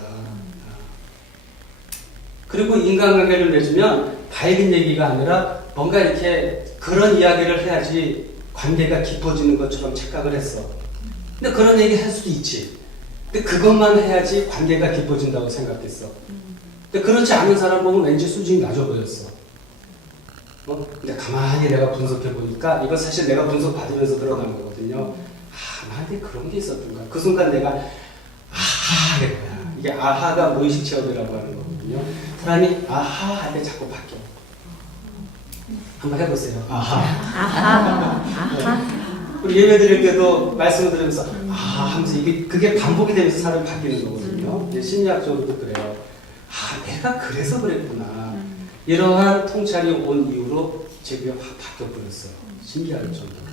그리고 인간관계를 맺으면 밝은 얘기가 아니라 뭔가 이렇게 그런 이야기를 해야지 관계가 깊어지는 것처럼 착각을 했어. 근데 그런 얘기 할 수도 있지. 근데 그것만 해야지 관계가 깊어진다고 생각했어. 근데 그렇지 않은 사람 보면 왠지 수준이 낮아 보였어. 근데 가만히 내가 분석해 보니까 이거 사실 내가 분석 받으면서 드러난 거거든요. 나한테 그런 게 있었던가. 그 순간 내가 아하 된 거야. 이게 아하가 무의식 체험이라고 하는 거거든요. 사람이 아하 할 때 자꾸 바뀌어. 한번 해보세요. 아하. 우리 예배 드릴 때도 말씀을 들으면서 아하 하면서 그게 반복이 되면서 사람이 바뀌는 거거든요. 이제 심리학적으로도 그래요. 내가 그래서 그랬구나. 이러한 통찰이 온 이후로 제가 확 바뀌어버렸어요. 신기할 정도로.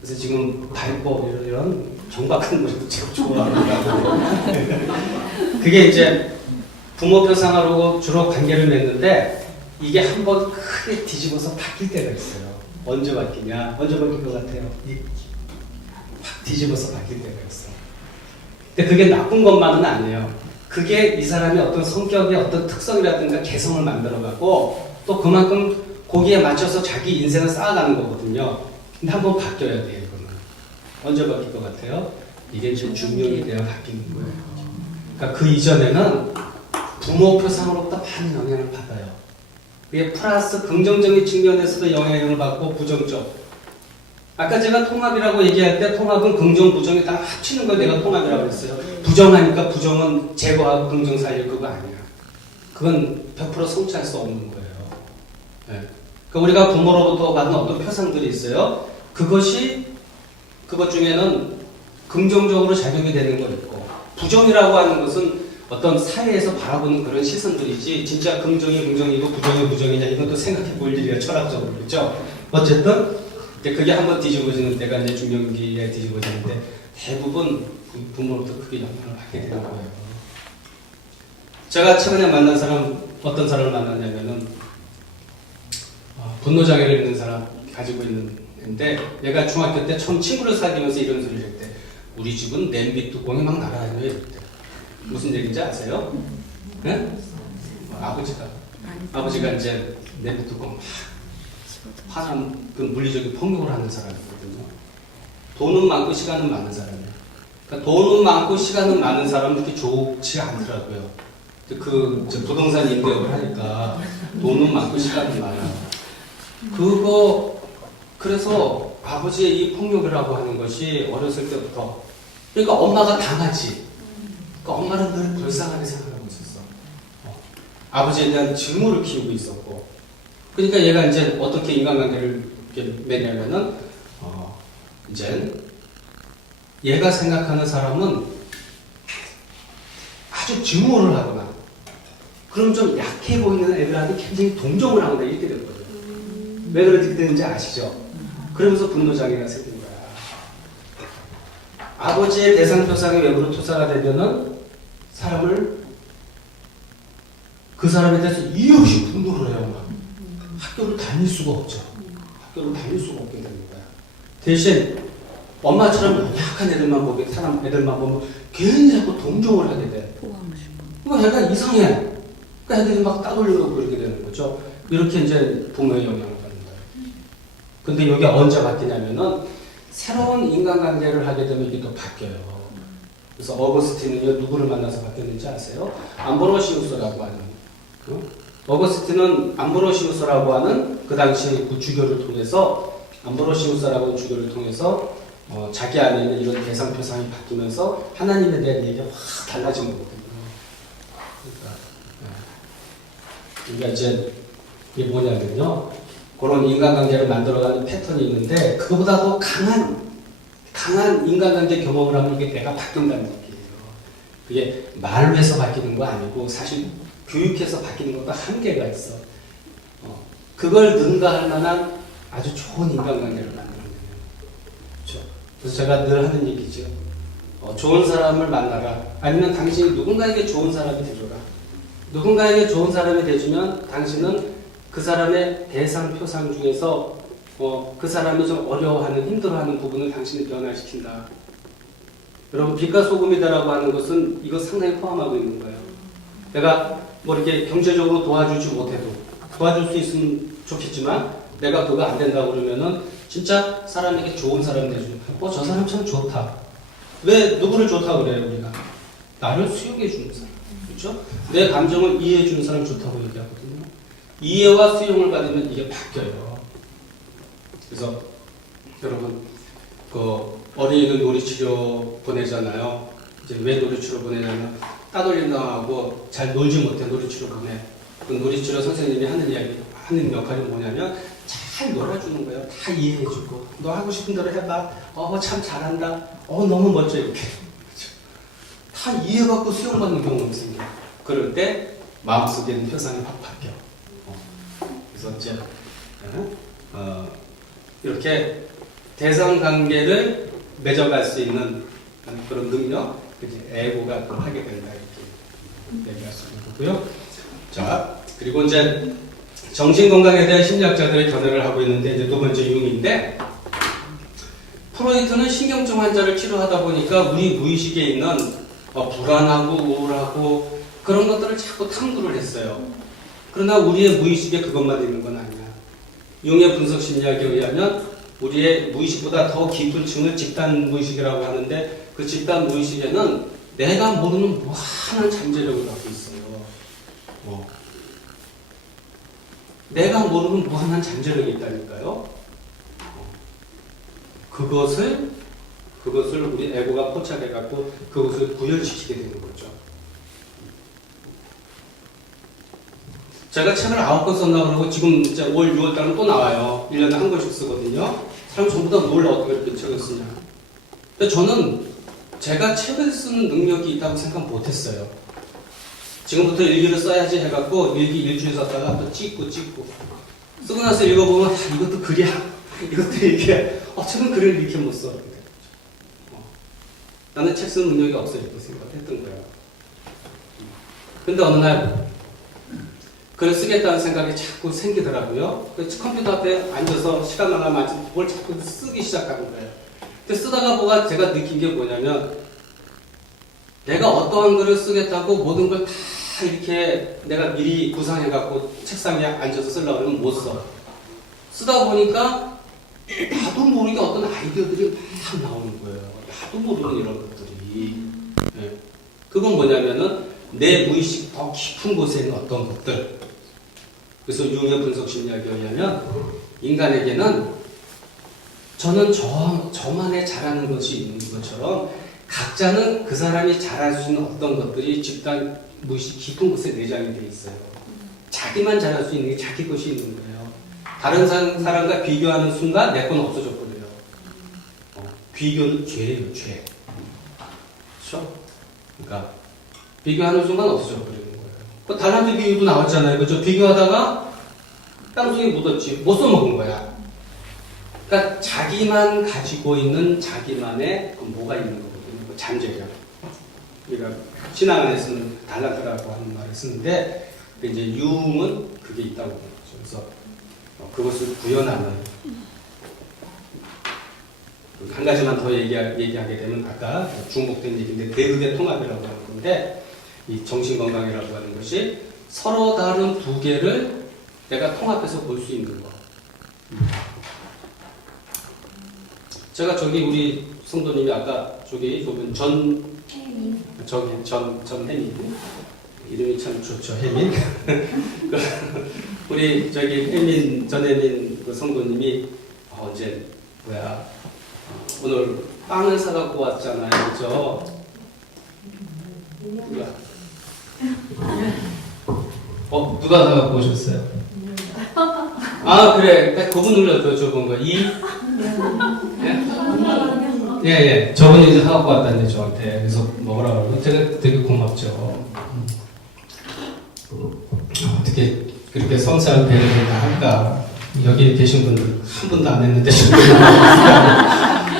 그래서 지금 밝고 이런 경박한 노래도 제가 좋아합니다. 그게 이제 부모 표상하고 주로 관계를 맺는데 이게 한번 크게 뒤집어서 바뀔 때가 있어요. 언제 바뀌냐? 언제 바뀔 것 같아요? 확 뒤집어서 바뀔 때가 있어. 근데 그게 나쁜 것만은 아니에요. 그게 이 사람의 어떤 성격의 어떤 특성이라든가 개성을 만들어가고 또 그만큼 거기에 맞춰서 자기 인생을 쌓아가는 거거든요. 근데 한번 바뀌어야 돼요, 이거는. 언제 바뀔 것 같아요? 이게 이제 중년이 돼야 바뀌는 거예요. 그러니까 그 이전에는 부모 표상으로부터 많은 영향을 받아요. 그게 플러스 긍정적인 측면에서도 영향을 받고 부정적. 아까 제가 통합이라고 얘기할 때 통합은 긍정, 부정이 다 합치는 걸 내가 통합이라고 했어요. 부정하니까 부정은 제거하고 긍정 살릴 그거 아니야. 그건 100% 성취할 수 없는 거예요. 네. 그러니까 우리가 부모로부터 받는 어떤 표상들이 있어요. 그것 중에는 긍정적으로 작용이 되는 거 있고 부정이라고 하는 것은 어떤 사회에서 바라보는 그런 시선들이지 진짜 긍정이 긍정이고 부정이 부정이냐 이것도 생각해 볼 일이에요. 철학적으로. 그렇죠? 어쨌든 이제 그게 한번 뒤집어지는 때가 이제 중년기에 뒤집어지는데 대부분 부모로부터 크게 영향을 받게 되는 거예요. 제가 최근에 만난 사람 어떤 사람을 만났냐면은 분노장애를 있는 사람 가지고 있는데 얘가 중학교 때 처음 친구를 사귀면서 이런 소리를 했대. 우리 집은 냄비 뚜껑이 막 날아다녀요. 이랬대. 무슨 얘기인지 아세요? 네? 아버지가 이제 냄비 뚜껑 막 화난 그 물리적인 폭력을 하는 사람이거든요. 돈은 많고 시간은 많은 사람이에요. 그러니까 돈은 많고 시간은 많은 사람은 그렇게 좋지 않더라고요. 저 부동산 임대업을 하니까 돈은 많고 시간은 많아요. 그래서 아버지의 이 폭력이라고 하는 것이 어렸을 때부터 그러니까 엄마가 강하지. 그러니까 엄마는 늘 불쌍하게 생각하고 있었어. 아버지에 대한 증오를 키우고 있었고 그러니까 얘가 이제 어떻게 인간관계를 이렇게 맺냐면은 이제 얘가 생각하는 사람은 아주 증오를 하거나 그럼 좀 약해 보이는 애들한테 굉장히 동정을 하거나 이렇게 됐거든요. 왜 그렇게 되는지 아시죠? 그러면서 분노장애가 생긴 거야. 아버지의 대상표상의 외부로 투사가 되면은 그 사람에 대해서 이유 없이 분노를 해요. 막. 학교를 다닐 수가 없죠. 학교를 다닐 수가 없게 되는 거야. 대신 엄마처럼 약한 애들만 보면 괜히 자꾸 동정을 하게 돼. 그러니까 얘가 이상해. 그러니까 애들이 막 따돌리고 그렇게 되는 거죠. 이렇게 이제 부모의 영향을 받는 거예요. 근데 여기 언제 바뀌냐면은 새로운 인간관계를 하게 되면 이게 또 바뀌어요. 그래서 어거스틴은요 누구를 만나서 바뀌었는지 아세요? 암브로시우스라고 하는 어거스틴은 암브로시우스라고 하는 그 당시 그 주교를 통해서 암브로시우스라고 하는 주교를 통해서 자기 안에 있는 이런 대상표상이 바뀌면서 하나님에 대한 얘기가 확 달라진 거거든요. 그러니까 이제 이게 뭐냐면요. 그런 인간관계를 만들어가는 패턴이 있는데 그거보다 더 강한 인간관계 경험을 하면 이게 내가 바뀐다는 얘기예요. 그게 말로 해서 바뀌는 거 아니고 사실 교육해서 바뀌는 것도 한계가 있어. 그걸 능가할 만한 아주 좋은 인간관계를 만드는 거예요. 그렇죠? 그래서 제가 늘 하는 얘기죠. 좋은 사람을 만나라. 아니면 당신이 누군가에게 좋은 사람이 되줘라. 누군가에게 좋은 사람이 되주면 당신은 그 사람의 대상 표상 중에서 그 사람이 좀 어려워하는 힘들어하는 부분을 당신이 변화시킨다. 여러분 빛과 소금이다라고 하는 것은 이거 상당히 포함하고 있는 거예요. 내가 뭐 이렇게 경제적으로 도와주지 못해도 도와줄 수 있으면 좋겠지만 내가 그거 안 된다고 그러면은 진짜 사람에게 좋은 사람이 되주면 저 사람 참 좋다. 왜 누구를 좋다고 그래요 우리가? 나를 수용해 주는 사람. 그렇죠? 내 감정을 이해해 주는 사람 좋다고 얘기하거든요. 이해와 수용을 받으면 이게 바뀌어요. 그래서 여러분 어린이들 놀이치료 보내잖아요. 이제 왜 놀이치료 보내냐면 따돌림당하고 잘 놀지 못해 놀이치료 보내. 그 놀이치료 선생님이 하는 역할이 뭐냐면 잘 놀아주는 거예요. 다 이해해주고 너 하고 싶은 대로 해봐. 참 잘한다. 너무 멋져 이렇게. 그렇죠? 다 이해받고 수용받는 경험이 생겨. 그럴 때 마음속에 있는 표상이 확 바뀌어. 그래서 이제 이렇게 대상관계를 맺어갈 수 있는 그런 능력, 애고가 하게 된다 이렇게 얘기할 수 있는 거고요. 자, 그리고 이제 정신건강에 대한 심리학자들의 견해를 하고 있는데 이제 두 번째 융인데 프로이트는 신경증 환자를 치료하다 보니까 우리 무의식에 있는 불안하고 우울하고 그런 것들을 자꾸 탐구를 했어요. 그러나 우리의 무의식에 그것만 있는 건 아니야. 융의 분석 심리학에 의하면 우리의 무의식보다 더 깊은 층을 집단 무의식이라고 하는데 그 집단 무의식에는 내가 모르는 무한한 잠재력을 갖고 있어요. 내가 모르는 무한한 잠재력이 있다니까요. 그것을 우리 에고가 포착해갖고 그것을 구현시키게 되는 거죠. 제가 책을 9권 썼나 그러고 지금 이제 올 6월달은 또 나와요. 1년에 한 권씩 쓰거든요. 사람 전부 다 놀라 어떻게 이렇게 책을 쓰냐. 근데 저는 제가 책을 쓰는 능력이 있다고 생각 못했어요. 지금부터 일기를 써야지 해갖고 일기 일주일 썼다가 또 찍고 쓰고 나서 읽어보면 이것도 글이야. 이것도 이렇게 저는 글을 이렇게 못 써. 나는 책 쓰는 능력이 없어 이렇게 생각했던 거야. 근데 어느 날 글을 쓰겠다는 생각이 자꾸 생기더라고요. 그래서 컴퓨터 앞에 앉아서 시간 나가면 뭘 자꾸 쓰기 시작하는 거예요. 근데 쓰다가 뭐가 제가 느낀 게 뭐냐면 내가 어떠한 글을 쓰겠다고 모든 걸 다 이렇게 내가 미리 구상해갖고 책상에 앉아서 쓰려고 하면 못 써. 쓰다 보니까 나도 모르게 어떤 아이디어들이 막 나오는 거예요. 나도 모르는 이런 것들이. 네. 그건 뭐냐면은 내 무의식 더 깊은 곳에 있는 어떤 것들. 그래서 융의 분석 심리학에 의하면 인간에게는 저는 저만의 잘하는 것이 있는 것처럼 각자는 그 사람이 잘할 수 있는 어떤 것들이 집단 무의식 깊은 곳에 내장이 되어 있어요. 자기만 잘할 수 있는 게 자기 것이 있는 거예요. 다른 사람과 비교하는 순간 내 건 없어져 버려요. 비교는 죄예요, 죄. 그렇죠? 그러니까 비교하는 순간 없어져 버리는 거예요. 그 달란트 비유도 나왔잖아요. 그죠? 비교하다가 땅속에 묻었지. 못 써먹은 거야. 그러니까 자기만 가지고 있는 자기만의 그 뭐가 있는 거거든요. 그 잠재력. 우리가 신앙 안에서는 달란트라고 하는 말을 쓰는데 이제 융은 그게 있다고 하죠. 그래서 그것을 구현하는 한 가지만 더 얘기하게 되면 아까 중복된 얘기인데 대극의 통합이라고 하는 건데 이 정신건강이라고 하는 것이 서로 다른 두 개를 내가 통합해서 볼 수 있는 거. 제가 저기 우리 성도님이 아까 저기 좁은 전 혜민 이름이 참 좋죠. 혜민 우리 저기 전 혜민 그 성도님이 어제 오늘 빵을 사갖고 왔잖아요. 그죠? 누가 사갖고 오셨어요? 아 그래 그분 눌렀죠. 저분 거 예. 저분이 이제 사갖고 왔다는데 저한테 그래서 먹으라고 그러고 제가 되게 고맙죠. 어떻게 그렇게 성사한 배려를 다 할까? 여기 계신 분들 한 번도 안 했는데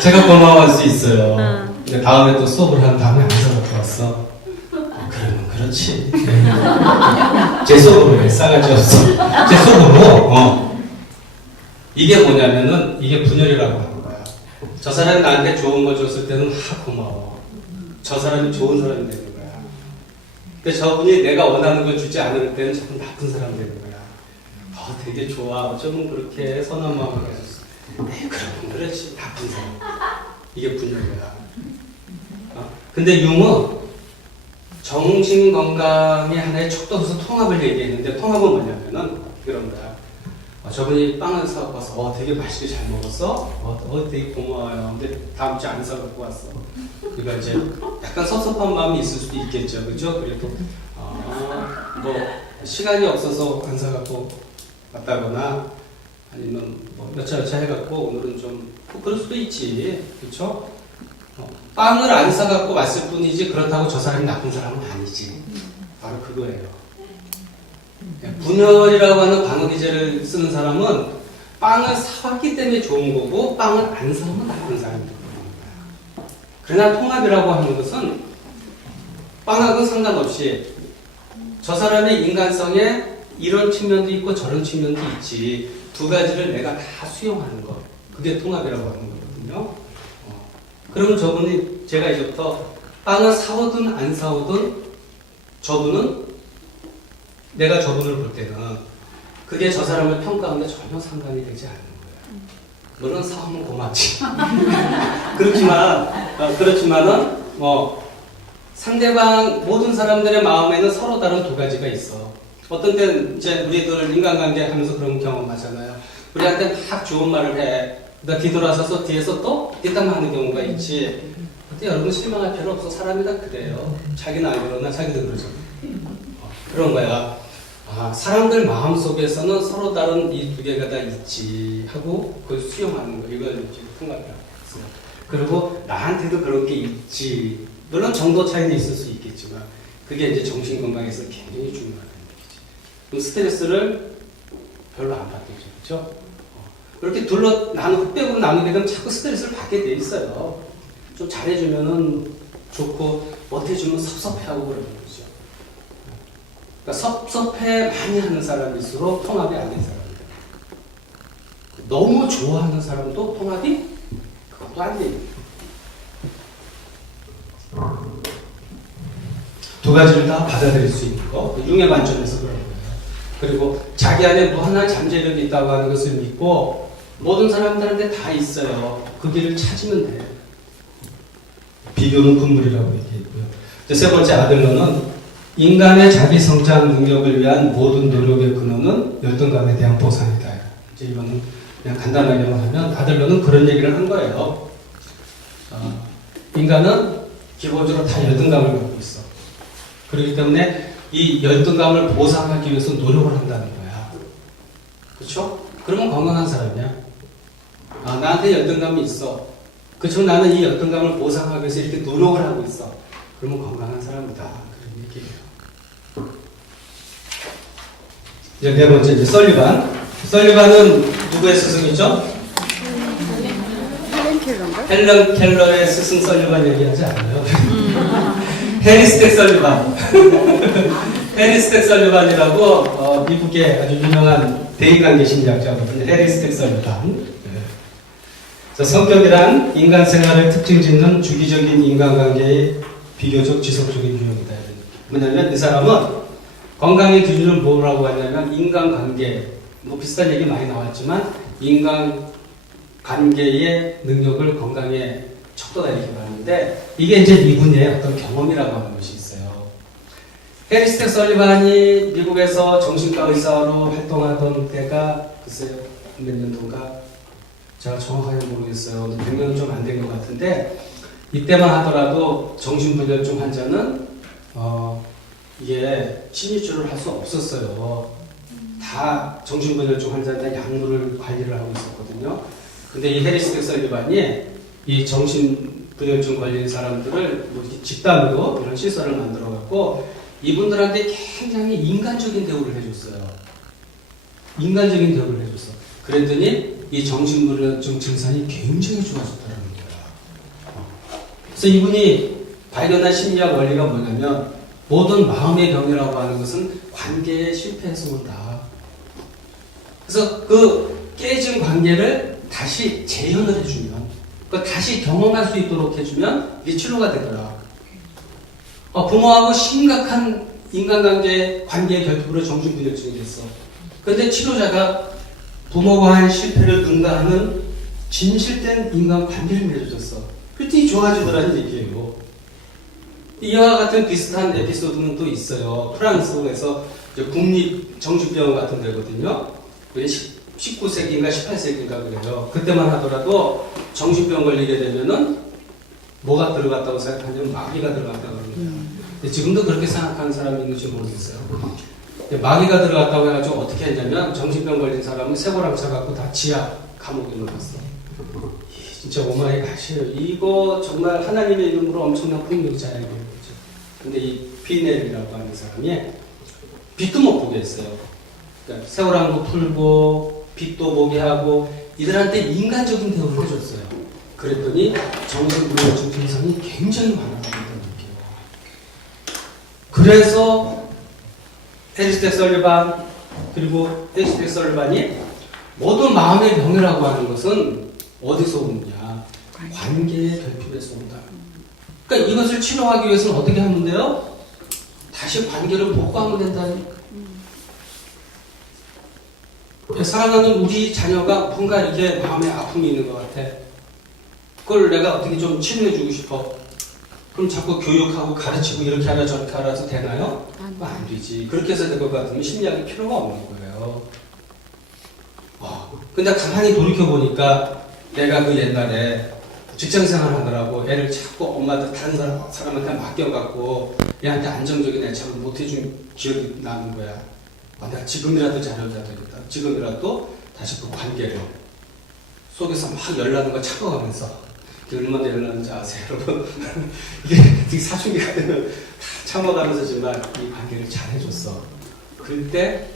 제가 고마워할 수 있어요. 근데 다음에 또 수업을 한 다음에 안 사갖고 왔어. 그러면 그렇지. 제 수업으로 왜 싸가지 없어? 제 수업으로 이게 뭐냐면은 이게 분열이라고 하는 거야. 저 사람이 나한테 좋은 거 줬을 때는 고마워. 저 사람이 좋은 사람이 되는 거야. 근데 저분이 내가 원하는 걸 주지 않을 때는 자꾸 나쁜 사람 되는 거야. 되게 좋아. 어쩌면 그렇게 선한 마음을 가졌어. 그러면 그렇지. 나쁜 사람. 이게 분열이야. 근데 융은 정신건강의 하나의 척도로서 통합을 얘기했는데 통합은 뭐냐면은 그런 거야. 저분이 빵을 사갖고 와서 되게 맛있게 잘 먹었어? 되게 고마워요. 근데 다음 주에 안 사갖고 왔어. 그러니까 이제 약간 섭섭한 마음이 있을 수도 있겠죠. 그죠? 그래도 뭐 시간이 없어서 안 사갖고 왔다거나 아니면 뭐 여차 해갖고 오늘은 좀 그럴 수도 있지. 그렇죠? 빵을 안 사갖고 왔을 뿐이지 그렇다고 저 사람이 나쁜 사람은 아니지. 바로 그거예요. 분열이라고 하는 방어기제를 쓰는 사람은 빵을 사왔기 때문에 좋은 거고 빵을 안 사면 나쁜 사람이 되는 거야. 그러나 통합이라고 하는 것은 빵하고는 상관없이 저 사람의 인간성에 이런 측면도 있고 저런 측면도 있지. 두 가지를 내가 다 수용하는 것. 그게 통합이라고 하는 거거든요. 그러면 저분이 제가 이제부터 빵을 사오든 안 사오든 저분은 내가 저분을 볼 때는 그게 저 사람을 평가하는 데 전혀 상관이 되지 않는 거예요. 물론 사오면 고맙지. 그렇지만은 상대방 모든 사람들의 마음에는 서로 다른 두 가지가 있어. 어떤 때는 이제 우리들 인간관계 하면서 그런 경험 하잖아요. 우리한테 막 좋은 말을 해. 그러다 뒤돌아서서 뒤에서 또 뒷담화 하는 경우가 있지. 근데 여러분 실망할 필요 없어. 사람이 다 그래요. 자기는 안 그러나 자기도 그러죠. 그런 거야. 사람들 마음속에서는 서로 다른 이 두 개가 다 있지 하고 그걸 수용하는 거. 이걸 이제 통합이라고 했어요. 그리고 나한테도 그런 게 있지. 물론 정도 차이는 있을 수 있겠지만 그게 이제 정신 건강에서 굉장히 중요하다는 얘기지. 그럼 스트레스를 별로 안 받게 되죠. 그렇죠? 그렇게 흑백으로 나누게 되면 자꾸 스트레스를 받게 돼 있어요. 좀 잘해주면은 좋고 못해주면 섭섭해하고 그러는 거죠. 그러니까 섭섭해 많이 하는 사람일수록 통합이 안 된 사람이에요. 너무 좋아하는 사람도 통합이 그것도 안 돼요. 두 가지를 다 받아들일 수 있는 거, 융의 관점에서 그런 거예요. 그리고 자기 안에 무한한 잠재력이 있다고 하는 것을 믿고 모든 사람들한테 다 있어요. 그 길을 찾으면 돼요. 비교는 금물이라고 얘기했고요. 세 번째 아들러는 인간의 자기 성장 능력을 위한 모든 노력의 근원은 열등감에 대한 보상이다. 이제 이거는 그냥 간단하게만 하면 아들러는 그런 얘기를 한 거예요. 인간은 기본적으로 다 열등감을 갖고 있어. 그렇기 때문에 이 열등감을 보상하기 위해서 노력을 한다는 거야. 그렇죠? 그러면 건강한 사람이야. 나한테 열등감이 있어. 그렇죠? 나는 이 열등감을 보상하기 위해서 이렇게 노력을 하고 있어. 그러면 건강한 사람이다. 그런 얘기예요. 이제 네 번째, 이제 설리반. 설리반은 누구의 스승이죠? 헬렌 켈러인가? 헬렌 켈러의 스승 설리반 얘기하지 않아요. 해리 스택 설리반. 해리 스택 설리반이라고 미국의 아주 유명한 대인관계 심리학자거든요. 해리 스택 설리반. 성격이란 인간 생활을 특징 짓는 주기적인 인간관계의 비교적 지속적인 유형이다. 뭐냐면 이 사람은 건강의 기준을 뭐라고 하냐면 인간관계, 뭐 비슷한 얘기 많이 나왔지만 인간관계의 능력을 건강에 척도다 이렇게 말하는데 이게 이제 이분의 어떤 경험이라고 하는 것이 있어요. 해리 스택 설리반이 미국에서 정신과 의사로 활동하던 때가 글쎄요 몇 년도인가 제가 정확하게 모르겠어요. 100년은 좀 안 된 것 같은데 이때만 하더라도 정신분열증 환자는 이게 심리치료를 할 수 없었어요. 다 정신분열증 환자한테 약물을 관리를 하고 있었거든요. 근데 이 해리 스택 설리반이 이 정신분열증 걸린 사람들을 뭐 집단으로 이런 시설을 만들어 갖고 이분들한테 굉장히 인간적인 대우를 해줬어요. 인간적인 대우를 해줬어. 그랬더니 이 정신분열증 증상이 굉장히 좋아졌다는 거예요. 그래서 이분이 발견한 심리학 원리가 뭐냐면 모든 마음의 병이라고 하는 것은 관계에 실패해서 온다. 그래서 그 깨진 관계를 다시 재현을 해주면, 다시 경험할 수 있도록 해주면 이게 치료가 되더라. 부모하고 심각한 인간관계 관계 결핍으로 정신분열증이 됐어. 그런데 치료자가 부모와의 실패를 능가하는 진실된 인간관계를 맺어줬어. 그랬더니 좋아지더라는 얘기예요. 이와 같은 비슷한 에피소드는 또 있어요. 프랑스에서 국립정신병원 같은 데거든요. 19세기인가 18세기인가 그래요. 그때만 하더라도 정신병 걸리게 되면은 뭐가 들어갔다고 생각하냐면 마귀가 들어갔다고 합니다. 지금도 그렇게 생각하는 사람이 있는지 모르겠어요. 마귀가 들어갔다고 해가지고 어떻게 했냐면 정신병 걸린 사람은 쇠고랑 차갖고 다 지하 감옥에 넣었어. 진짜 오마이 갓이에요. 이거 정말 하나님의 이름으로 엄청난 폭력이 자행된 거죠. 근데 이 피넬이라고 하는 사람이 빛도 못 보게 했어요. 그러니까 쇠고랑도 풀고 빛도 보게 하고 이들한테 인간적인 대우를 해줬어요. 그랬더니 정신분열증 증상이 굉장히 많아졌다는 얘기예요. 그래서 해리 스택 설리반 그리고 해리 스택 설리반이 모든 마음의 병이라고 하는 것은 어디서 오느냐? 관계의 결핍에서 온다. 그러니까 이것을 치료하기 위해서는 어떻게 하면 돼요? 다시 관계를 복구하면 된다니까. 사랑하는 우리 자녀가 뭔가 이렇게 마음에 아픔이 있는 것 같아. 그걸 내가 어떻게 좀 치료해주고 싶어. 그럼 자꾸 교육하고 가르치고 이렇게 하라 저렇게 하라서 되나요? 안 되지. 그렇게 해서 될 것 같으면 심리학이 필요가 없는 거예요. 근데 가만히 돌이켜보니까 내가 그 옛날에 직장생활 하느라고 애를 자꾸 엄마한테 다른 사람한테 맡겨갖고 얘한테 안정적인 애착을 못해준 기억이 나는 거야. 내가 지금이라도 잘해야 되겠다. 지금이라도 다시 그 관계를 속에서 막 열나는 거 참아가면서 얼마나 내려놨는지 아세요, 여러분? 이게 되게 사춘기가 되면 참아가면서 정말 이 관계를 잘 해줬어. 그럴 때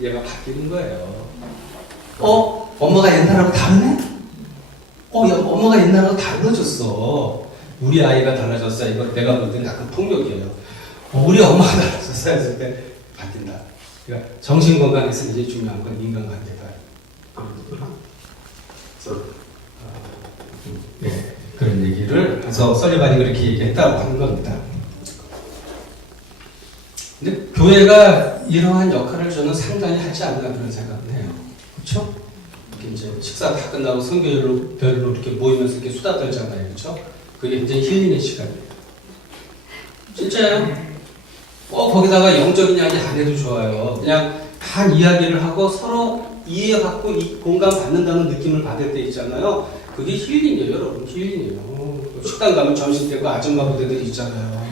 얘가 바뀌는 거예요. 엄마가 옛날하고 다르네? 엄마가 옛날하고 달라졌어. 우리 아이가 달라졌어. 이거 내가 볼 때는 약간 폭력이에요. 우리 엄마가 달라졌어. 했을 때 바뀐다. 그러니까 정신건강에서 이제 중요한 건 인간관계다. 그래서 네, 그런 얘기를 해서 설리반이 그렇게 얘기했다고 하는 겁니다. 근데 교회가 이러한 역할을 저는 상당히 하지 않나 그런 생각을 해요. 그렇죠? 이렇게 이제 식사 다 끝나고 성교별로 이렇게 모이면서 이렇게 수다 떨잖아요. 그렇죠? 그게 굉장히 힐링의 시간이에요. 진짜요? 거기다가 영적인 이야기 안 해도 좋아요. 그냥 한 이야기를 하고 서로 이해받고 공감 받는다는 느낌을 받을 때 있잖아요. 그게 힐링이에요, 여러분. 힐링이에요. 식당 가면 점심 때고 아줌마 부대들 있잖아요.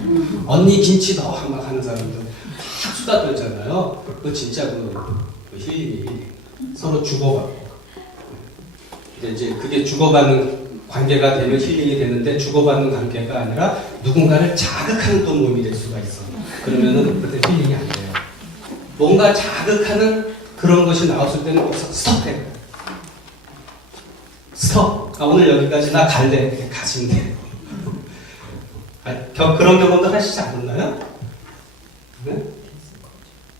언니 김치 더 막 하는 사람들 막 수다 떨잖아요. 그거 진짜 그 힐링이 서로 주고받고. 근데 이제 그게 주고받는 관계가 되면 힐링이 되는데 주고받는 관계가 아니라 누군가를 자극하는 또 몸이 될 수가 있어. 그러면은 그때 힐링이 안 돼요. 뭔가 자극하는 그런 것이 나왔을 때는 거기서 스톱해. 스톱. 오늘 여기까지 나 갈래. 이렇게 가시면 돼요. 그런 경험도 하시지 않았나요? 네?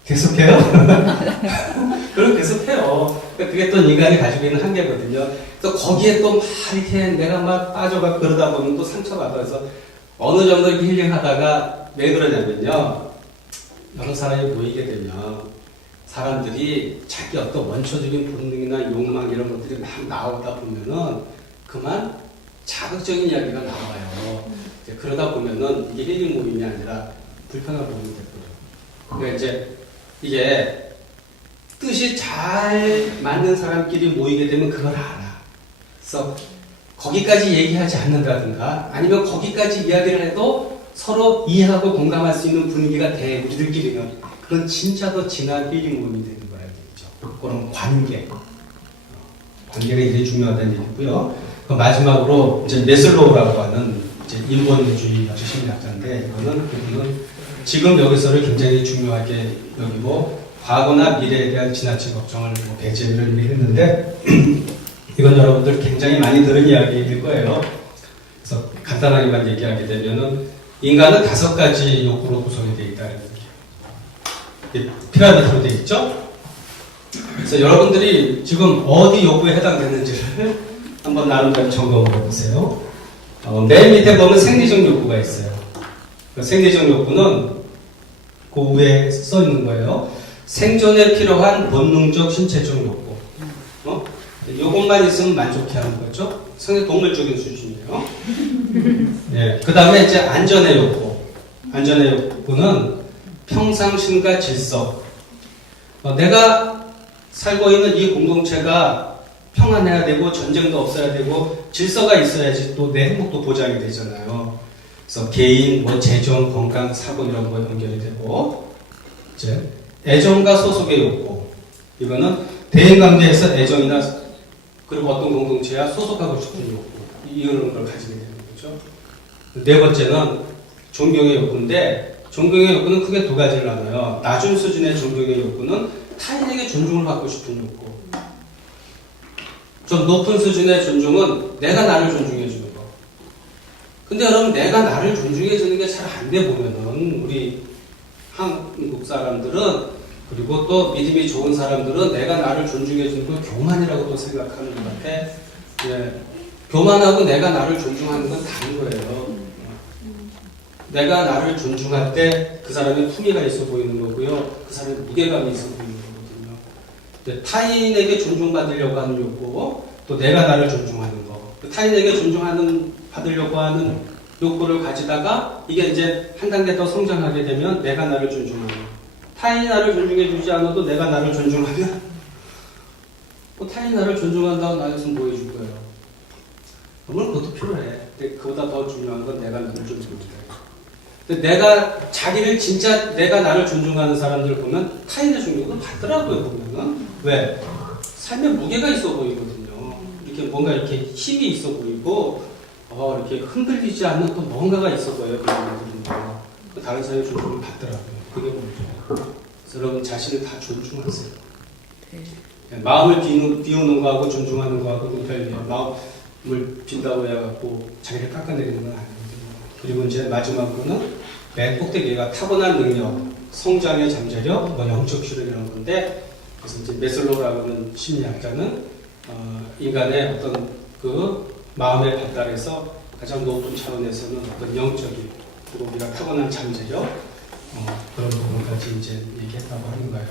계속해요? 그럼 계속해요. 그게 또 인간이 가지고 있는 한계거든요. 그래서 거기에 또 막 이렇게 내가 막 빠져가 그러다 보면 또 상처받아서 어느 정도 이렇게 힐링하다가 왜 그러냐면요. 여러 사람이 모이게 되면 사람들이 자기 어떤 원초적인 본능이나 욕망 이런 것들이 막 나오다 보면은 그만 자극적인 이야기가 나와요. 그러다 보면은 이게 힐링 모임이 아니라 불편한 모임이 되거든요. 그러니까 이제 이게 뜻이 잘 맞는 사람끼리 모이게 되면 그걸 알아. 그래서 거기까지 얘기하지 않는다든가 아니면 거기까지 이야기를 해도 서로 이해하고 공감할 수 있는 분위기가 돼, 우리들끼리는. 그건 진짜 더 진한 힐링 모임이 되는 거야, 되겠죠. 그런 관계. 관계가 굉장히 중요하다는 얘기고요. 그 마지막으로 이제 메슬로우라고 하는 이제 인본주의 심리학자인데 그분은 지금 여기서를 굉장히 중요하게 여기고 과거나 미래에 대한 지나친 걱정을 배제를 했는데 이건 여러분들 굉장히 많이 들은 이야기일 거예요. 그래서 간단하게만 얘기하게 되면은 인간은 5가지 욕구로 구성이 되어 있다는 얘기예요. 피라미드로 되어 있죠? 그래서 여러분들이 지금 어디 욕구에 해당되는지를 한번 나름대로 점검을 해보세요. 맨 밑에 보면 생리적 욕구가 있어요. 생리적 욕구는 그 위에 써 있는 거예요. 생존에 필요한 본능적 신체적 욕구. 요것만 있으면 만족해 하는 거죠. 상당히 동물적인 수준이에요. 예. 그 다음에 이제 안전의 욕구. 안전의 욕구는 평상심과 질서. 내가 살고 있는 이 공동체가 평안해야 되고 전쟁도 없어야 되고 질서가 있어야지 또 내 행복도 보장이 되잖아요. 그래서 개인, 재정, 건강, 사고 이런 거 연결이 되고 이제 애정과 소속의 욕구. 이거는 대인관계에서 애정이나 그리고 어떤 공동체야 소속하고 싶은 욕구. 이런 걸 가지게 되는 거죠. 4번째는 존경의 욕구인데 존경의 욕구는 크게 2가지를 나눠요. 낮은 수준의 존경의 욕구는 타인에게 존중을 받고 싶은 욕구. 좀 높은 수준의 존중은 내가 나를 존중해 주는 거. 근데 여러분 내가 나를 존중해 주는 게 잘 안 돼 보면은 우리 한국 사람들은 그리고 또 믿음이 좋은 사람들은 내가 나를 존중해 주는 걸 교만이라고 또 생각하는 것 같아. 예. 교만하고 내가 나를 존중하는 건 다른 거예요. 내가 나를 존중할 때 그 사람의 품위가 있어 보이는 거고요. 그 사람의 무게감이 있어 보이는 거거든요. 타인에게 존중받으려고 하는 욕구, 또 내가 나를 존중하는 거. 타인에게 받으려고 하는 욕구를 가지다가 이게 이제 한 단계 더 성장하게 되면 내가 나를 존중하는 거. 타인이 나를 존중해 주지 않아도 내가 나를 존중하면 타인이 나를 존중한다고 나에서 뭐 해줄 거예요. 물론 그것도 필요해. 근데 그보다 더 중요한 건 내가 나를 존중해. 근데 내가 자기를 진짜 내가 나를 존중하는 사람들 보면 타인의 존경을 받더라고요. 보면은 왜? 삶에 무게가 있어 보이거든요. 이렇게 뭔가 이렇게 힘이 있어 보이고 이렇게 흔들리지 않는 또 뭔가가 있어 보여요. 그런 분들은 다른 사람이 존중을 받더라고요. 그게 뭐죠? 그래서 여러분 자신을 다 존중하세요. 네. 마음을 비우는 거하고 존중하는 거하고 별개예요. 마음을 빈다고 해갖고 자기를 깎아내리는 건 아니거든요. 그리고 이제 마지막으로는 맨 꼭대기가 타고난 능력, 성장의 잠재력, 영적 실현이라는 건데, 그래서 이제 메슬로우라고 하는 심리학자는 인간의 어떤 그 마음의 발달에서 가장 높은 차원에서는 어떤 영적인, 그리고 우리가 타고난 잠재력, 그런 부분까지 이제 얘기했다고 하는 거예요.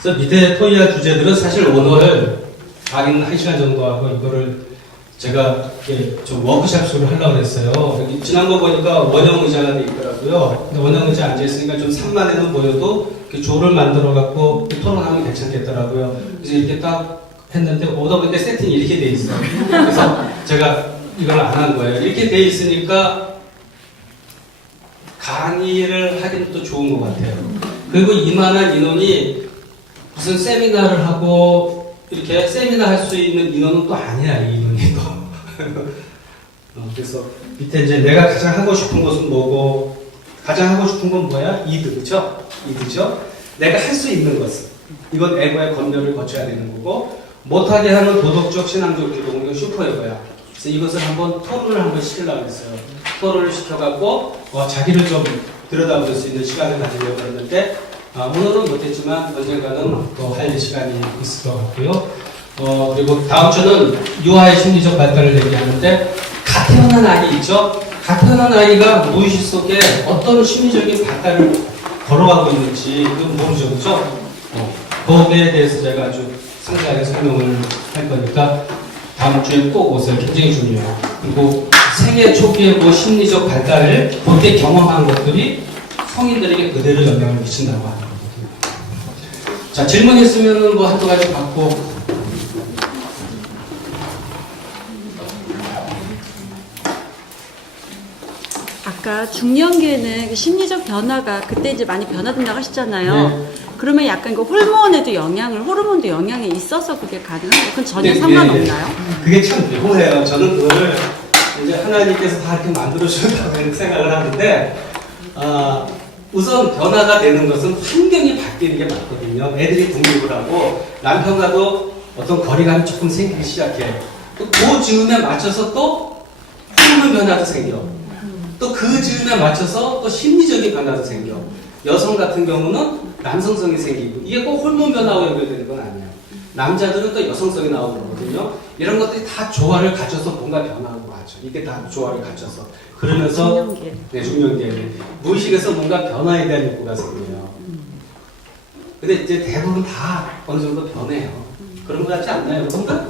그래서 미대 토의학 주제들은 사실 오늘 강의는 1시간 정도 하고 이거를 제가 좀 워크샵식으로 하려고 했어요. 여기 지난번 보니까 원형 의자가 돼 있더라고요. 근데 원형 의자 앉아있으니까 좀 산만해는 보여도 이렇게 조를 만들어 갖고 토론하면 괜찮겠더라고요. 그래서 이렇게 딱 했는데 오다 보니까 세팅이 이렇게 돼 있어요. 그래서 제가 이걸 안 한 거예요. 이렇게 돼 있으니까 강의를 하기는 또 좋은 것 같아요. 그리고 이만한 인원이 무슨 세미나를 하고 이렇게 세미나 할 수 있는 인원은 또 아니야, 이 인원이 또. 그래서 밑에 이제 내가 가장 하고 싶은 것은 뭐고, 가장 하고 싶은 건 뭐야? 이드, 그쵸? 이드죠? 내가 할 수 있는 것은. 이건 에고의 검열을 거쳐야 되는 거고, 못하게 하는 도덕적, 신앙적 기동은 이건 슈퍼에고야. 그래서 이것을 한번 토론을 한번 시키려고 했어요. 토론을 시켜갖고, 자기를 좀 들여다볼 수 있는 시간을 가지려고 했는데, 오늘은 못했지만 언젠가는 또 할 시간이 있을 것 같고요. 그리고 다음 주는 유아의 심리적 발달을 얘기하는데, 갓 태어난 아이 있죠? 갓 태어난 아이가 무의식 속에 어떤 심리적인 발달을 걸어가고 있는지 그건 모르죠, 그죠? 그거에 대해서 제가 아주 상세하게 설명을 할 거니까 다음 주에 꼭 오세요. 굉장히 중요해요. 그리고 생애 초기에 그 심리적 발달을 그때 경험한 것들이 성인들에게 그대로 영향을 미친다고 하는 거거든요. 자, 질문 있으면 뭐 한두 가지 받고. 아까 중년기에는 심리적 변화가 그때 이제 많이 변화된다고 하시잖아요. 네. 그러면 약간 그 호르몬도 영향이 있어서 그게 가능한가요? 그건 전혀 네, 상관없나요? 그게 참 묘해요. 저는 그거를 이제 하나님께서 다 이렇게 만들어주셨다고 생각을 하는데, 우선 변화가 되는 것은 환경이 바뀌는 게 맞거든요. 애들이 독립을 하고 남편과도 어떤 거리감이 조금 생기기 시작해. 또 그 즈음에 맞춰서 또 호르몬 변화도 생겨. 또 그 즈음에 맞춰서 또 심리적인 변화도 생겨. 여성 같은 경우는 남성성이 생기고, 이게 꼭 호르몬 변화와 연결되는 건 아니에요. 남자들은 또 여성성이 나오는 거거든요. 이런 것들이 다 조화를 갖춰서 뭔가 변화하고 하죠. 이게 다 조화를 갖춰서. 그러면서 중년기에 무의식에서 뭔가 변화에 대한 욕구가 생겨요. 근데 이제 대부분 다 어느 정도 변해요. 그런 것 같지 않나요? 여러분들?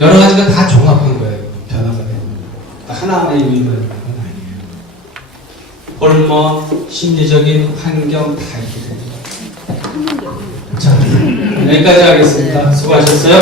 여러 가지가 다 종합한 거예요. 변화가 되는 거. 하나하나의 의미가 있는 건 아니에요. 호르몬, 심리적인 환경 다 이렇게 됩니다. 자, 여기까지 하겠습니다. 수고하셨어요.